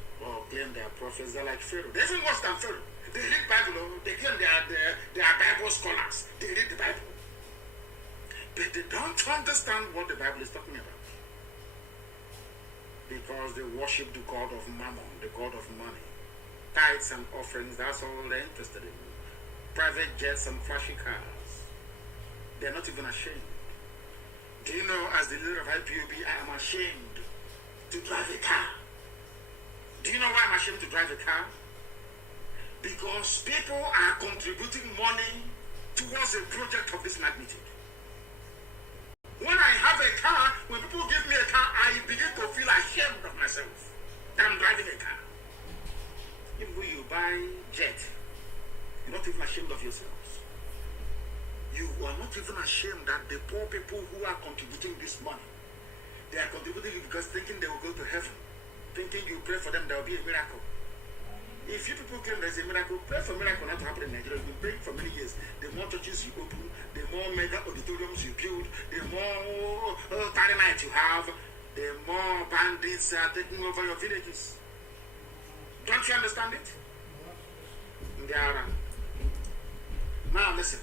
claim they are prophets. They're like Pharaoh. They're even worse than Pharaoh. They read Bible. They claim they are Bible scholars. They read the Bible. But they don't understand what the Bible is talking about. Because they worship the God of Mammon, the God of money. Tithes and offerings, that's all they're interested in. Private jets and flashy cars. They're not even ashamed. Do you know, as the leader of IPOB, I am ashamed to drive a car. Do you know why I'm ashamed to drive a car? Because people are contributing money towards a project of this magnitude. When I have a car, when people give me a car, I begin to feel ashamed of myself that I'm driving a car. Even when you buy jet, you're not even ashamed of yourselves. You are not even ashamed that the poor people who are contributing this money, they are contributing because thinking they will go to heaven. Thinking you pray for them, there will be a miracle. If you people claim there's a miracle, pray for a miracle not to happen in Nigeria. You've been praying for many years. The more churches you open, the more mega auditoriums you build, the more tarry night you have, the more bandits are taking over your villages. Don't you understand it? Now listen.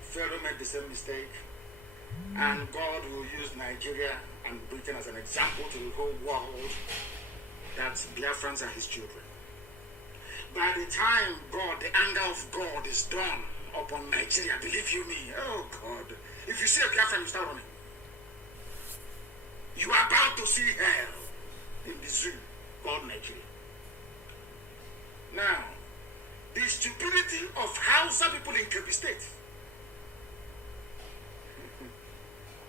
Pharaoh made the same mistake. And God will use Nigeria and Britain as an example to the whole world that Biafrans are His children. By the time the anger of God is done upon Nigeria, believe you me, oh God, if you see a Biafran, you start running. You are about to see hell in the zoo called Nigeria. Now, the stupidity of Hausa people in Kebbi State,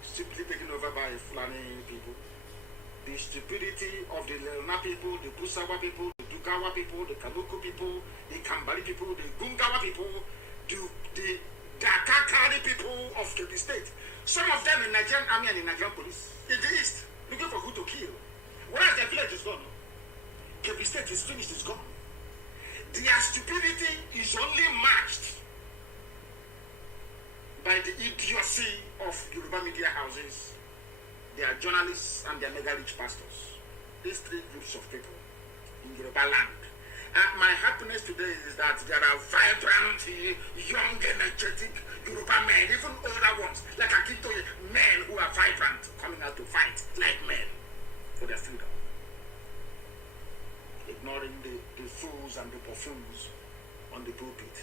stupidly taken over by Fulani people. The stupidity of the Lelna people, the Kusawa people, the Dugawa people, the Kanuku people, the Kambari people, the Gungawa people, the Dakakari people of Kebbi State. Some of them in Nigerian army and in Nigerian police in the east, looking for who to kill. Whereas their village is gone. Kebbi State is finished, it's gone. Their stupidity is only matched by the idiocy of Yoruba media houses, their journalists, and their mega rich pastors. These three groups of people in Yoruba land. And my happiness today is that there are vibrant, young, energetic Yoruba men, even older ones, like Akintoye, men who are vibrant, coming out to fight like men for their freedom. Ignoring the fools and the buffoons on the pulpit.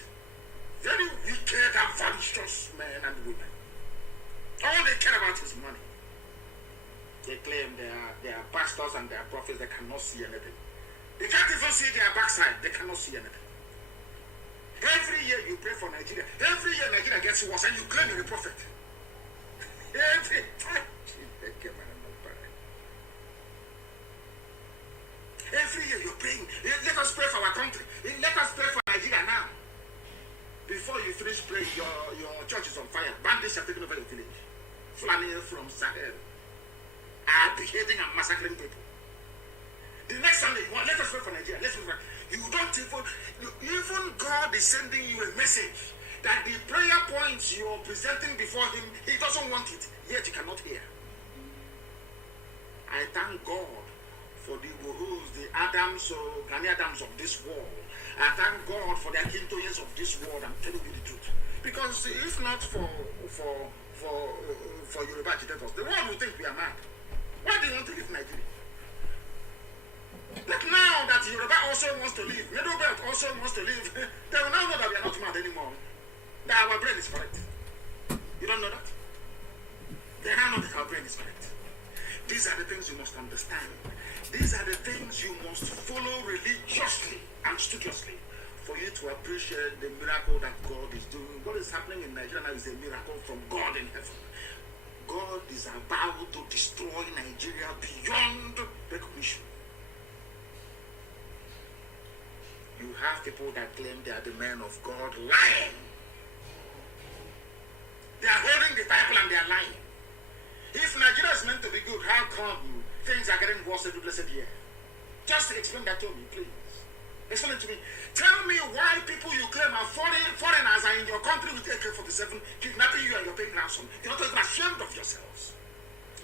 Very wicked and malicious men and women. All they care about is money. They claim they are pastors and they are prophets. They cannot see anything. They can't even see their backside. They cannot see anything. Every year you pray for Nigeria. Every year Nigeria gets worse and you claim you're a prophet. Every time. Every year you're praying. Let us pray for our country. Let us pray for Nigeria now. Before you finish praying, your church is on fire. Bandits are taking over your village. Fulani from Sahel are beheading and massacring people. The next Sunday, let us pray for Nigeria. Let's pray. You don't even God is sending you a message that the prayer points you're presenting before him, he doesn't want it, yet you cannot hear. I thank God for the Bohus, the Adams, Gani Adams of this world. I thank God for the Akintoyes of this world. I'm telling you the truth. Because if not for Yoruba agitators, the world will think we are mad. Why do you want to leave Nigeria? But now that Yoruba also wants to leave, Middle Belt also wants to leave, they will now know that we are not mad anymore. That our brain is correct. You don't know that? They now know that our brain is correct. These are the things you must understand. These are the things you must follow religiously and studiously for you to appreciate the miracle that God is doing. What is happening in Nigeria now is a miracle from God in heaven. God is about to destroy Nigeria beyond recognition. You have people that claim they are the men of God lying. They are holding the Bible and they are lying. If Nigeria is meant to be good, how come things are getting worse every blessed year? Just explain that to me, please. Explain it to me. Tell me why people you claim are foreigners are in your country with AK-47 kidnapping you and you're paying ransom. You're not even ashamed of yourselves.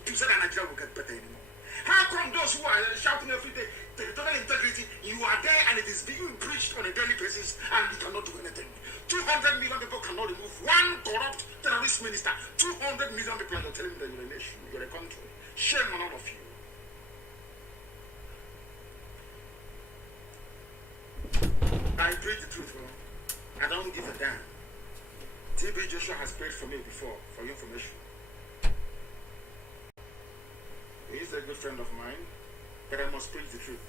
You say that Nigeria will get better anymore. How come those who are shouting every day, territorial integrity, you are there and it is being preached on a daily basis and you cannot do anything? 200 million people cannot remove one corrupt terrorist minister. 200 million people and you're telling me that you're a nation, you're a country. Shame on all of you. I preach the truth, bro. I don't give a damn. TB Joshua has prayed for me before, for your information. He's a good friend of mine, but I must preach the truth.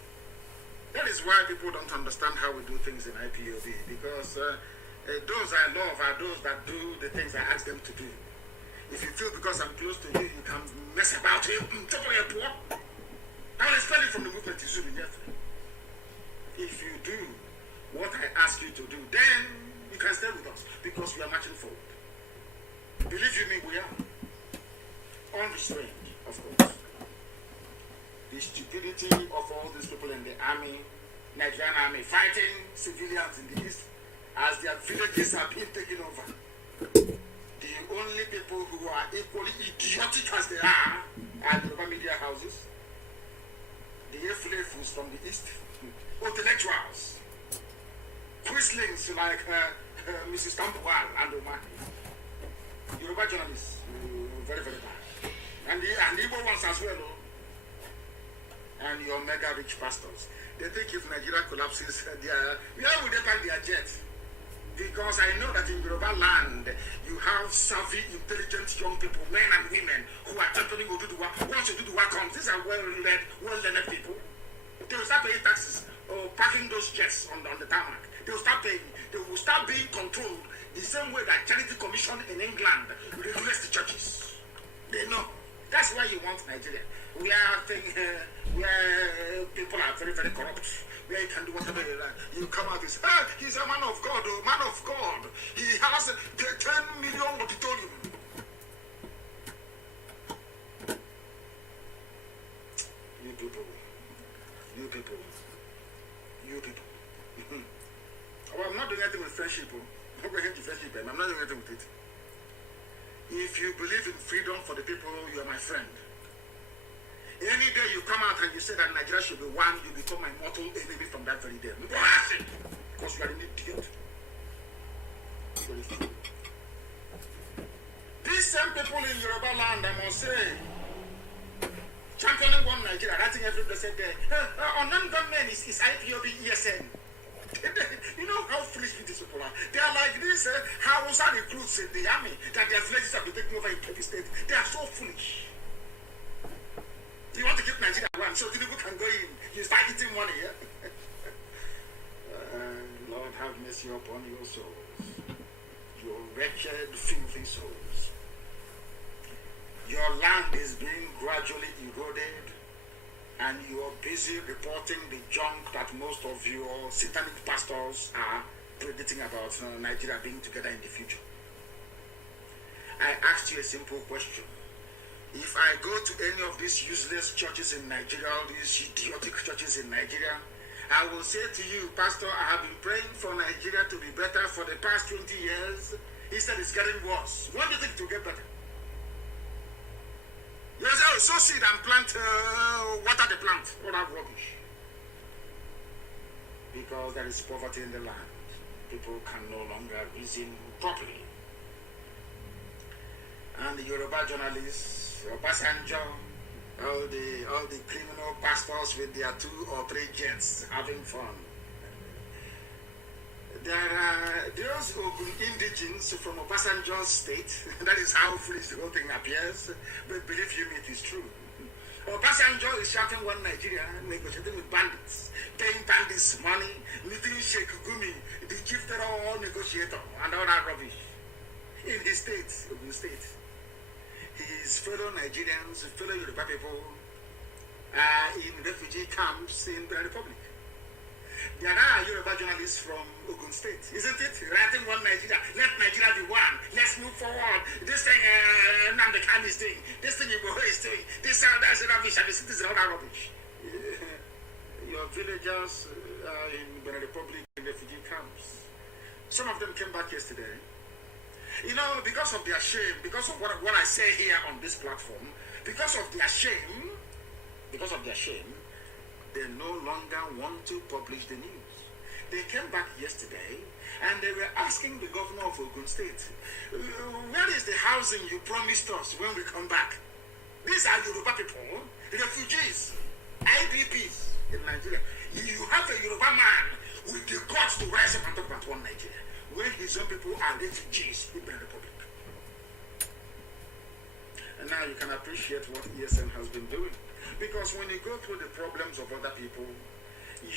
That is why people don't understand how we do things in IPOB, because those I love are those that do the things I ask them to do. If you feel because I'm close to you, you can mess about him, I will explain it from the movement Izumi Jeffrey. If you do what I ask you to do, then you can stay with us, because we are marching forward. Believe you me, we are. Unrestrained, of course. The stupidity of all these people in the army, Nigerian army, fighting civilians in the east as their villages are being taken over. The only people who are equally idiotic as they are the media houses, the Eflefus from the east, intellectuals, quislings like Mrs. Kampual and Omani, Yoruba journalists, very, very bad. And the Igbo ones as well, and your mega rich pastors. They think if Nigeria collapses, where would they find their jet? Because I know that in Yoruba land, you have savvy, intelligent young people, men and women, who are championing Oduduwa. Once Oduduwa comes, these are well-learned people. They will start paying taxes or parking those jets on the tarmac. They will start paying. They will start being controlled the same way that Charity Commission in England regulates the churches. They know. That's why you want Nigeria. Where people are very, very corrupt. Where you can do whatever you like. You come out and say, he's a man of God, man of God. He has a 10 million auditorium. You people. Oh, I'm not doing anything with friendship. I'm not going to friendship. I'm not doing anything with it. If you believe in freedom for the people, you are my friend. Any day you come out and you say that Nigeria should be one, you become my mortal enemy from that very day. Because you are an idiot. These same people in Yoruba land, I must say, championing one Nigeria, writing every blessed day. Unarmed gunmen is IPOB ESN. You know how foolish these people are. They are like this Hausa recruits in the army that their villages have been taken over in every state. They are so foolish. You want to keep Nigeria one so people can go in. You start eating money, yeah? Lord have mercy upon your souls. Your wretched, filthy souls. Your land is being gradually eroded, and you are busy reporting the junk that most of your satanic pastors are predicting about Nigeria being together in the future. I asked you a simple question. If I go to any of these useless churches in Nigeria, all these idiotic churches in Nigeria, I will say to you, Pastor, I have been praying for Nigeria to be better for the past 20 years. Instead, it's getting worse. When do you think it will get better? You say, oh, sow seed and plant, water the plant. All that rubbish. Because there is poverty in the land. People can no longer reason properly. And the Yoruba journalists, Obasanjo, all the criminal pastors with their 2 or 3 jets having fun. There are those Ogun indigenes from Obasanjo's state. That is how foolish the whole thing appears. But believe you me, it is true. Obasanjo is shouting one Nigeria, negotiating with bandits, paying bandits money, meeting Sheikh Gumi, the chief terror negotiator, and all that rubbish. In his state, Ogun State. His fellow Nigerians, fellow Yoruba people are in refugee camps in the Republic. There are Yoruba journalists from Ogun State, isn't it? Writing one Nigeria, let Nigeria be one, let's move forward. This thing Nnamdi Kanu is doing, this thing Igboho is doing, this that's rubbish, and the cities are all that rubbish. Your villagers in the Republic in refugee camps. Some of them came back yesterday. You know, because of their shame, because of what I say here on this platform, because of their shame, they no longer want to publish the news. They came back yesterday and they were asking the governor of Ogun State, where is the housing you promised us when we come back? These are Yoruba people, refugees, IDPs in Nigeria. You have a Yoruba man with the guts to rise up and talk about one Nigeria, when his own people are refugees in the Republic. And now you can appreciate what ESN has been doing. Because when you go through the problems of other people,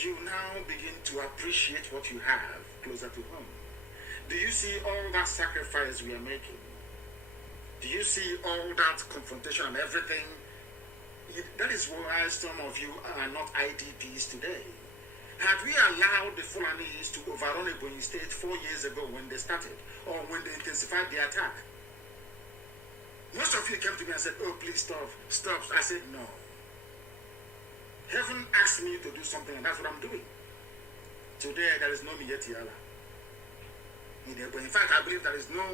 you now begin to appreciate what you have closer to home. Do you see all that sacrifice we are making? Do you see all that confrontation and everything? That is why some of you are not IDPs today. Had we allowed the Fulanis to overrun Ebonyi State 4 years ago when they started, or when they intensified the attack, most of you came to me and said, oh, please stop. I said, no. Heaven asked me to do something, and that's what I'm doing. Today, there is no Miyetti Allah. In fact, I believe there is no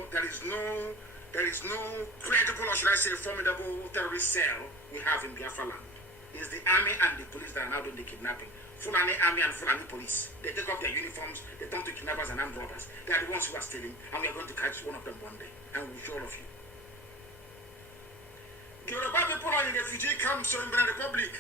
credible, or should I say, formidable terrorist cell we have in Biafra land. It's the army and the police that are now doing the kidnapping. Fulani army and Fulani police. They take off their uniforms, they turn to kidnappers and armed robbers. They are the ones who are stealing, and we are going to catch one of them one day. And we'll show all of you. The Yoruba people are in refugee camps in the Republic.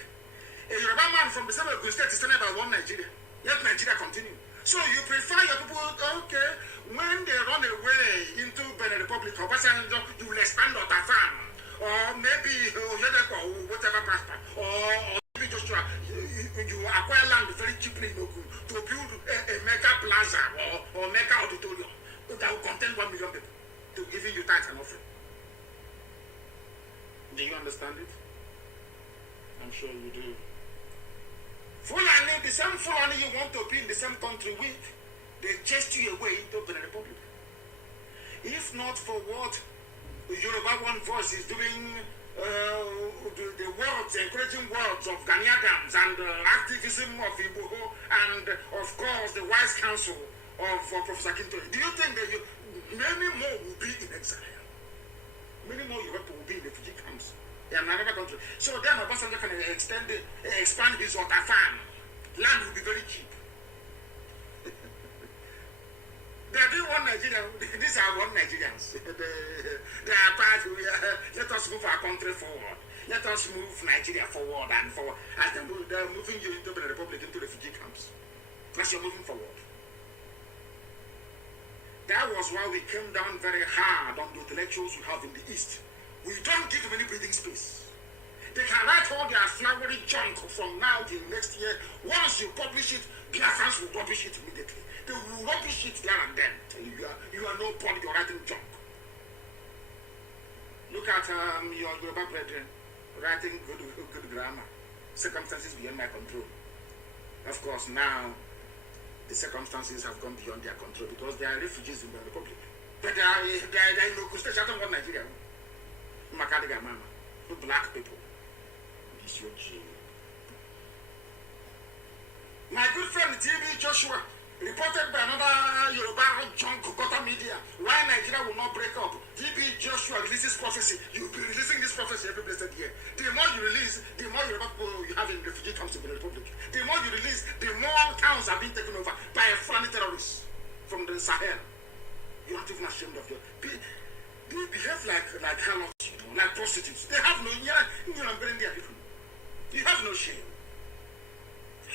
A Yoruba man from the same Ogun State is telling about one Nigeria. Yet Nigeria continue. So you prefer your people, okay, when they run away into Benin Republic or Obasanjo, you will expand Otafam, or maybe Oyedepo, or whatever pastor, or maybe Joshua, you acquire land very cheaply in Ogun to build a mega plaza or mega auditorium that will contain 1 million people to giving you tithes and offering. Do you understand it? I'm sure you do. Fulani, the same Fulani you want to be in the same country with, they chased you away into the Republic. If not for what Yoruba One Voice is doing, the words, encouraging words of Ghanaians and activism of Igboho, and of course the wise counsel of Professor Kintoye, do you think that many more will be in exile? Many more Yoruba will be in refugee camps in another country. So then Obasanjo can expand his water farm. Land will be very cheap. They are doing one Nigeria. These are one Nigerians. They are part of, let us move our country forward. Let us move Nigeria forward and forward. As they are moving you into the Republic, into refugee camps. As you're moving forward. That was why we came down very hard on the intellectuals we have in the East. We don't give them any breathing space. They can write all their flowery junk from now till next year. Once you publish it, Biafrans will publish it immediately. They will publish it there and then. You are no point, you're writing junk. Look at your Yoruba brethren writing good grammar. Circumstances beyond my control. Of course, now the circumstances have gone beyond their control because they are refugees in the Republic. But they are in Ogun State, Nigeria. Makadiga Mama. black people. It's your gene. My good friend TB Joshua reported by another Yoruba junk gutter media why Nigeria will not break up. TB Joshua releases prophecy. You'll be releasing this prophecy every blessed year. The more you release, the more Yoruba people you have in refugee camps in the Republic. The more you release, the more towns are being taken over by Fulani terrorists from the Sahel. You're not even ashamed of your... They behave like harlots, you know, like prostitutes. They have no... You have no shame.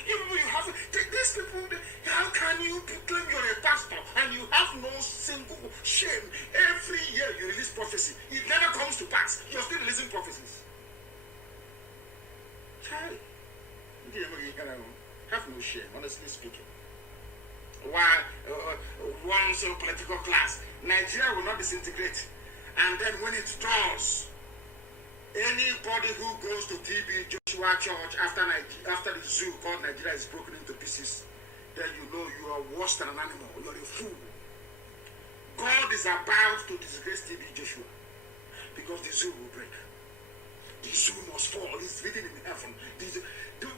You have these people. How can you claim you're a pastor and you have no single shame? Every year you release prophecy, it never comes to pass. You're still releasing prophecies. Child, have no shame, honestly speaking. Why one so political class, Nigeria will not disintegrate, and then when it does, anybody who goes to TB Joshua Church after the zoo called Nigeria is broken into pieces, then you know you are worse than an animal. You are a fool. God is about to disgrace TB Joshua because the zoo will break. The zoo must fall. It's written in heaven.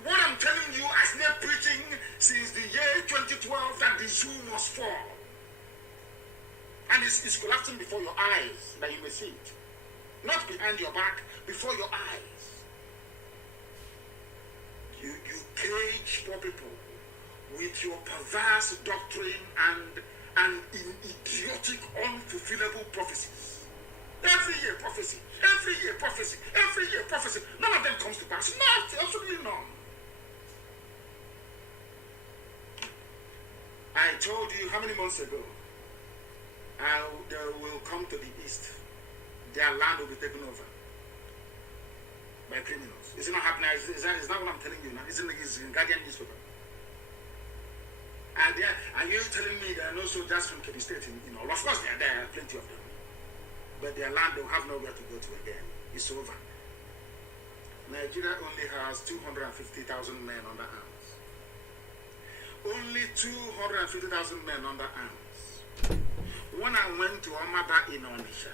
What I'm telling you, as they're preaching since the year 2012, that the zoo must fall. And it's collapsing before your eyes that you may see it. Not behind your back, before your eyes. You cage poor people with your perverse doctrine and idiotic, unfulfillable prophecies. Every year prophecy, every year prophecy, every year prophecy. None of them comes to pass. Not, absolutely none. I told you how many months ago, they will come to the east. Their land will be taken over by criminals. Is it not happening? Is that what I'm telling you now? It's in Guardian newspaper. And you telling me there are no soldiers from Kebbi State in all? Of course there are plenty of them. But their land they will have nowhere to go to again. It's over. Nigeria only has 250,000 men under arms. Only 250,000 men under arms. When I went to Omaba in Onitsha,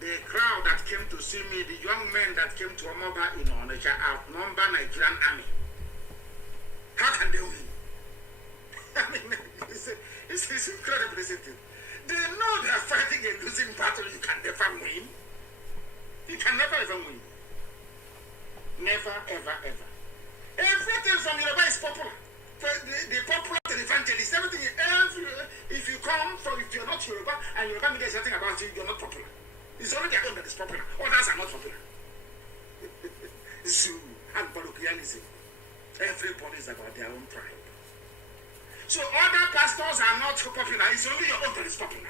the crowd that came to see me, the young men that came to Omaba in Onitsha outnumber Nigerian army. How can they win? I mean, it's incredible, isn't it? They know they are fighting a losing battle. You can never win. You can never ever win. Never, ever, ever. Everything from Yoruba is popular. The popular evangelist, everything. If you come from, if you're not Yoruba and Yoruba media is nothing about you, you're not popular. It's only their own that is popular. Others are not popular. Zoo and parochialism. Everybody is about their own pride. So other pastors are not popular. It's only your own that is popular.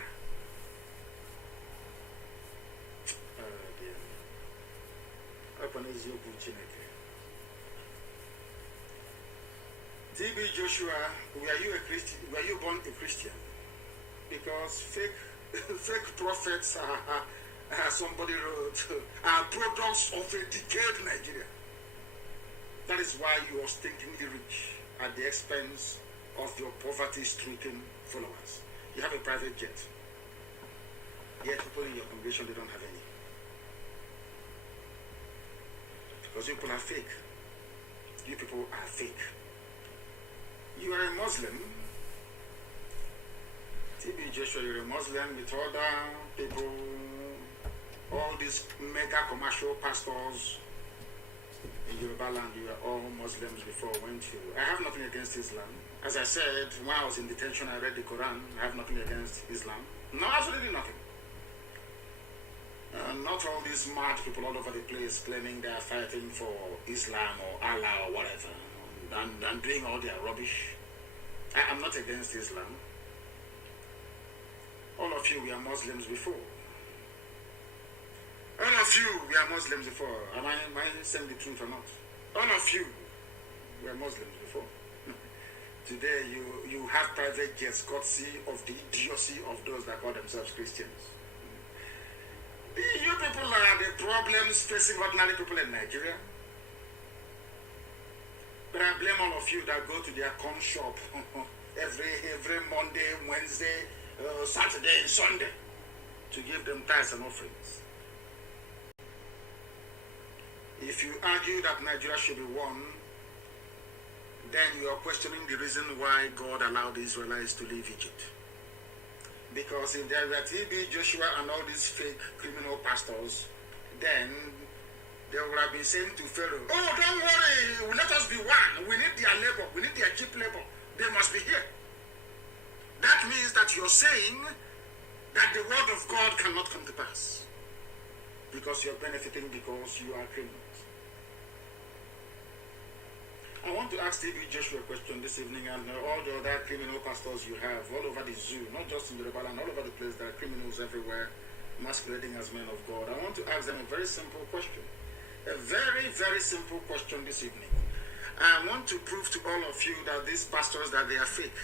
TB Joshua, were you a Christian? Were you born a Christian? Because fake prophets are somebody wrote are products of a decayed Nigeria. That is why you are stinkingly rich at the expense of your poverty-stricken followers. You have a private jet. Yet people in your congregation, they don't have any. Because you people are fake. You people are fake. You are a Muslim. TB Joshua, you're a Muslim with other people, all these mega commercial pastors in Yoruba land. You are all Muslims before, weren't you? I have nothing against Islam. As I said, when I was in detention, I read the Quran. I have nothing against Islam. No, absolutely nothing. Not all these mad people all over the place claiming they are fighting for Islam or Allah or whatever, and doing all their rubbish. I am not against Islam. All of you were Muslims before. All of you were Muslims before. Am I saying the truth or not? All of you were Muslims before. Today you have private jets courtesy of the idiocy of those that call themselves Christians. You people are the problems facing ordinary people in Nigeria. But I blame all of you that go to their corn shop every Monday, Wednesday, Saturday, and Sunday to give them tithes and offerings. If you argue that Nigeria should be one, then you are questioning the reason why God allowed the Israelites to leave Egypt. Because if there were TB Joshua and all these fake criminal pastors, then they would have been saying to Pharaoh, oh, don't worry, let us be one. We need their labor. We need their cheap labor. They must be here. That means that you're saying that the word of God cannot come to pass. Because you're benefiting because you are criminals. I want to ask TB Joshua a question this evening, and all the other criminal pastors you have all over the zoo, not just in Yoruba land, all over the place. There are criminals everywhere masquerading as men of God. I want to ask them a very simple question. A very, very simple question this evening. I want to prove to all of you that these pastors, that they are fake.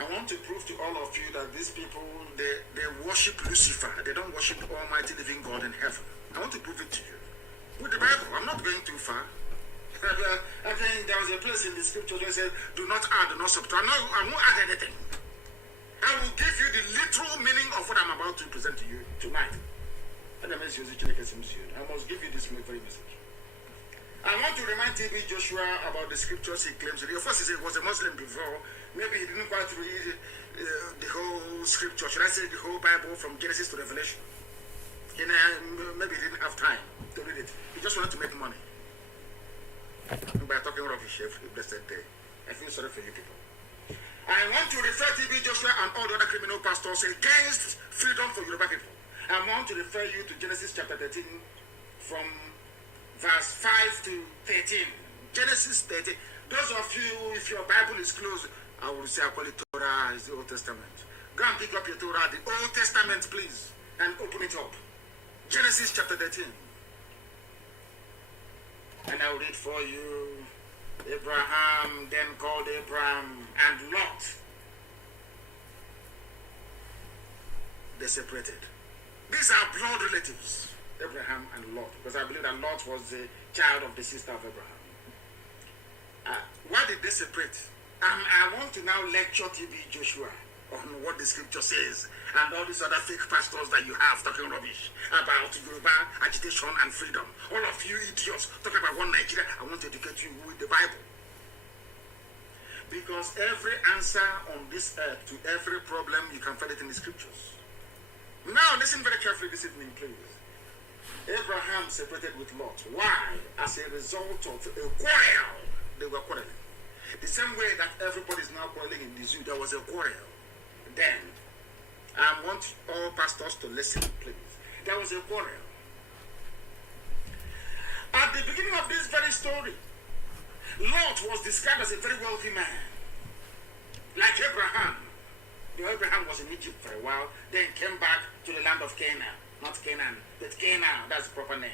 I want to prove to all of you that these people, they worship Lucifer. They don't worship the Almighty living God in heaven. I want to prove it to you. With the Bible, I'm not going too far. I think there was a place in the scripture that says, do not add, do not subtract. No, I won't add anything. I will give you the literal meaning of what I'm about to present to you tonight. I must give you this very message. I want to remind TB Joshua about the scriptures he claims. First, he said he was a Muslim before. Maybe he didn't quite read the whole scripture. Should I say the whole Bible from Genesis to Revelation? Maybe he didn't have time to read it. He just wanted to make money. By talking rubbish every blessed day. I feel sorry for you people. I want to refer TB Joshua and all the other criminal pastors against freedom for Yoruba people. I want to refer you to Genesis chapter 13 from verse 5 to 13. Genesis 13. Those of you, if your Bible is closed, I will say I call it Torah, is the Old Testament. Go and pick up your Torah, the Old Testament, please, and open it up. Genesis chapter 13. And I'll read for you. Abraham then called Abraham and Lot. They separated. These are blood relatives, Abraham and Lot, because I believe that Lot was the child of the sister of Abraham. Why did they separate? I want to now lecture TB Joshua on what the scripture says, and all these other fake pastors that you have talking rubbish about Yoruba agitation and freedom. All of you idiots talking about one Nigeria. I want to educate you with the Bible. Because every answer on this earth to every problem, you can find it in the scriptures. Now listen very carefully this evening, please. Abraham separated with Lot. Why? As a result of a quarrel. They were quarreling. The same way that everybody is now quarreling in the zoo, there was a quarrel. Then, I want all pastors to listen, please. There was a quarrel. At the beginning of this very story, Lot was described as a very wealthy man. Like Abraham. Abraham was in Egypt for a while, then came back to the land of Canaan. Not Canaan, but Canaan, that's the proper name.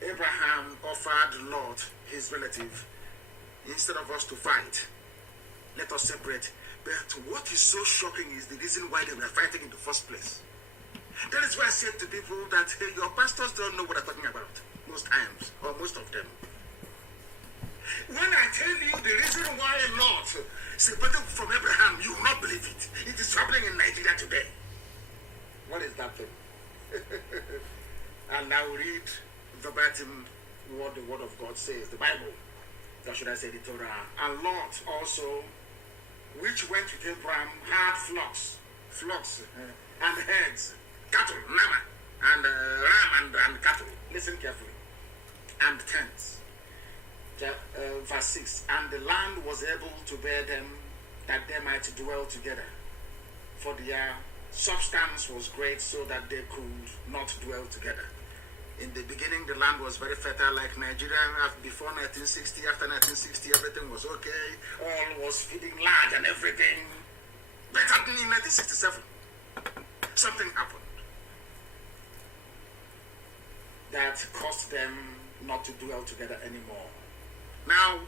Abraham offered Lot, his relative, instead of us to fight, let us separate. But what is so shocking is the reason why they were fighting in the first place. That is why I said to people that, hey, your pastors don't know what I'm talking about, most times, or most of them. When I tell you the reason why Lot separated from Abraham, you will not believe it. It is happening in Nigeria today. What is that thing? And I will read verbatim what the word of God says, the Bible. Or should I say the Torah? And Lot also, which went with Abraham, had flocks, and herds, cattle, lamb, and ram and cattle. Listen carefully. And tents. Verse 6. And the land was able to bear them, that they might dwell together. For their substance was great, so that they could not dwell together. In the beginning, the land was very fertile, like Nigeria. Before 1960, after 1960, everything was okay. All was feeding large and everything. But in 1967, something happened that caused them not to dwell together anymore. Now,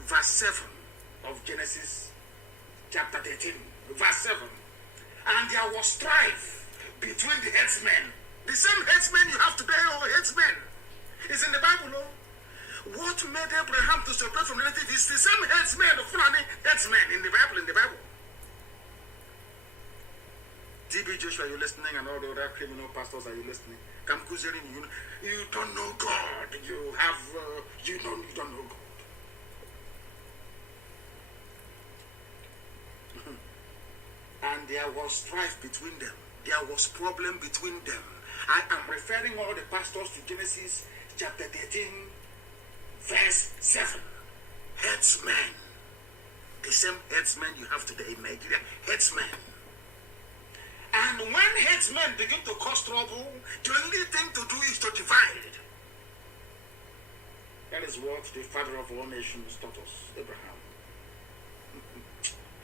verse 7 of Genesis chapter 13, verse 7. And there was strife between the headsmen. The same headsmen you have today, or headsmen, is in the Bible. What made Abraham to separate from relatives is the same headsmen, the Fulani headsmen in the Bible. TB Joshua, are you listening? And all the other criminal pastors, are you listening? Come Kuzerin, you don't know God. You have, you don't know God. And there was strife between them. There was problem between them. I am referring all the pastors to Genesis chapter 13, verse 7. Headsmen. The same headsmen you have today in Nigeria. Headsmen. And when headsmen begin to cause trouble, the only thing to do is to divide. That is what the father of all nations taught us, Abraham.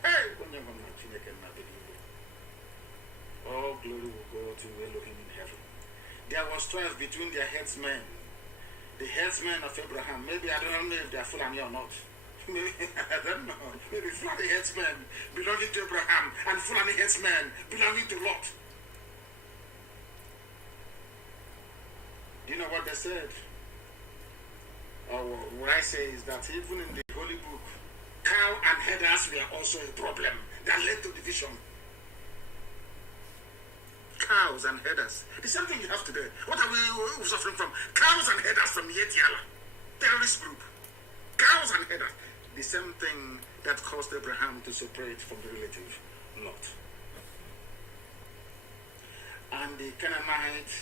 Hey, all glory will go to Elohim in heaven. There was strife between their headsmen, the headsmen of Abraham. Maybe I don't know if they are Fulani or not. Maybe, I don't know. Maybe Fulani headsmen belonging to Abraham and Fulani headsmen belonging to Lot. Do you know what they said? Or what I say is that even in the Holy Book, cow and headers were also a problem that led to division. Cows and headers. The same thing you have today. What are we suffering from? Cows and headers from Yetiala, terrorist group. Cows and headers. The same thing that caused Abraham to separate from the relative Lot. And the Canaanite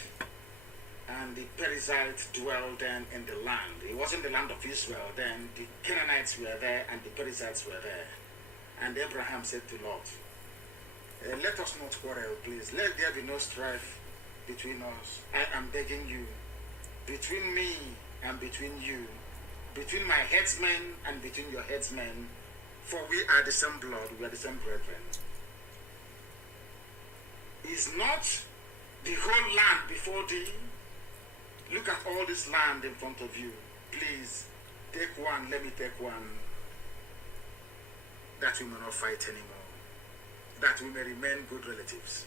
and the Perizzite dwelled then in the land. It wasn't the land of Israel then. The Canaanites were there and the Perizzites were there. And Abraham said to Lot, let us not quarrel, please. Let there be no strife between us. I am begging you, between me and between you, between my headsmen and between your headsmen, for we are the same blood, we are the same brethren. Is not the whole land before thee? Look at all this land in front of you. Please, take one, let me take one, that we may not fight anymore, that we may remain good relatives.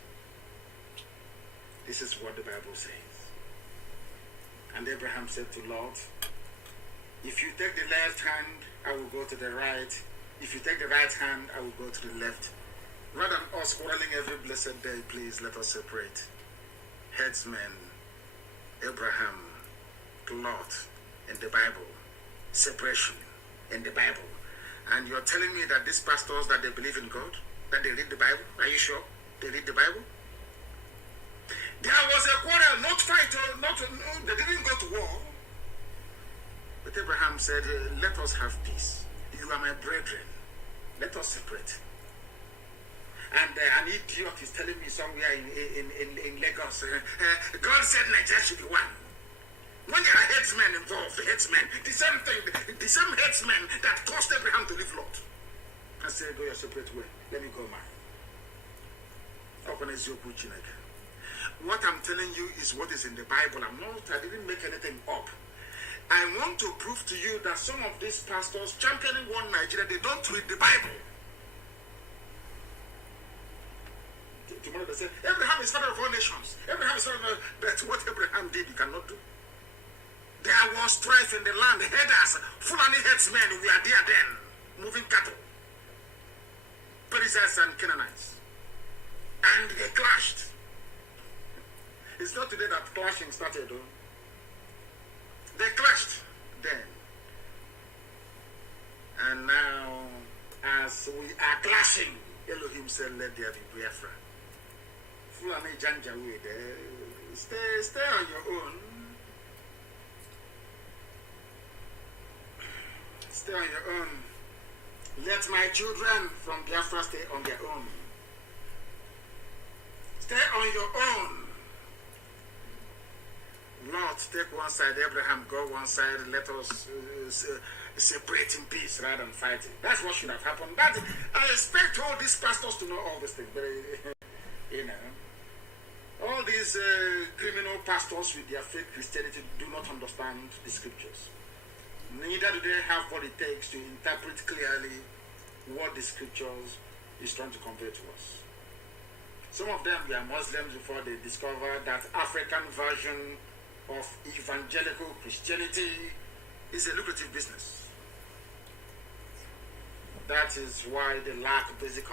This is what the Bible says. And Abraham said to Lot, if you take the left hand, I will go to the right. If you take the right hand, I will go to the left. Rather than us quarreling every blessed day, please let us separate. Headsmen, Abraham, Lot in the Bible, separation in the Bible. And you're telling me that these pastors, that they believe in God, that they read the Bible? Are you sure they read the Bible? There was a quarrel, not fight, they didn't go to war. But Abraham said, let us have peace. You are my brethren. Let us separate. And an idiot is telling me somewhere in Lagos, God said Nigeria should be one. When there are headsmen involved, the same thing, the same headsmen that caused Abraham to leave Lot. I said, go your separate way. Let me go mine. What I'm telling you is what is in the Bible. I didn't make anything up. I want to prove to you that some of these pastors championing one Nigeria, they don't read the Bible. Tomorrow they say, Abraham is father of all nations. Abraham is father of all, but what Abraham did, you cannot do. There was strife in the land. Headers, Fulani headsmen, we are there then, moving cattle. Perizzites and Canaanites. And they clashed. It's not today that clashing started, though. They clashed then. And now, as we are clashing, Elohim said, let there be Biafra. Fulani Janjawe there. Stay on your own. Stay on your own. Let my children from Biafra stay on their own. Stay on your own. Lot, take one side, Abraham, go one side, let us separate in peace rather than fighting. That's what should have happened. But I expect all these pastors to know all these things. You know, all these criminal pastors with their fake Christianity do not understand the scriptures. Neither do they have what it takes to interpret clearly what the scriptures is trying to convey to us. Some of them were Muslims before they discovered that African version of evangelical Christianity is a lucrative business. That is why they lack basic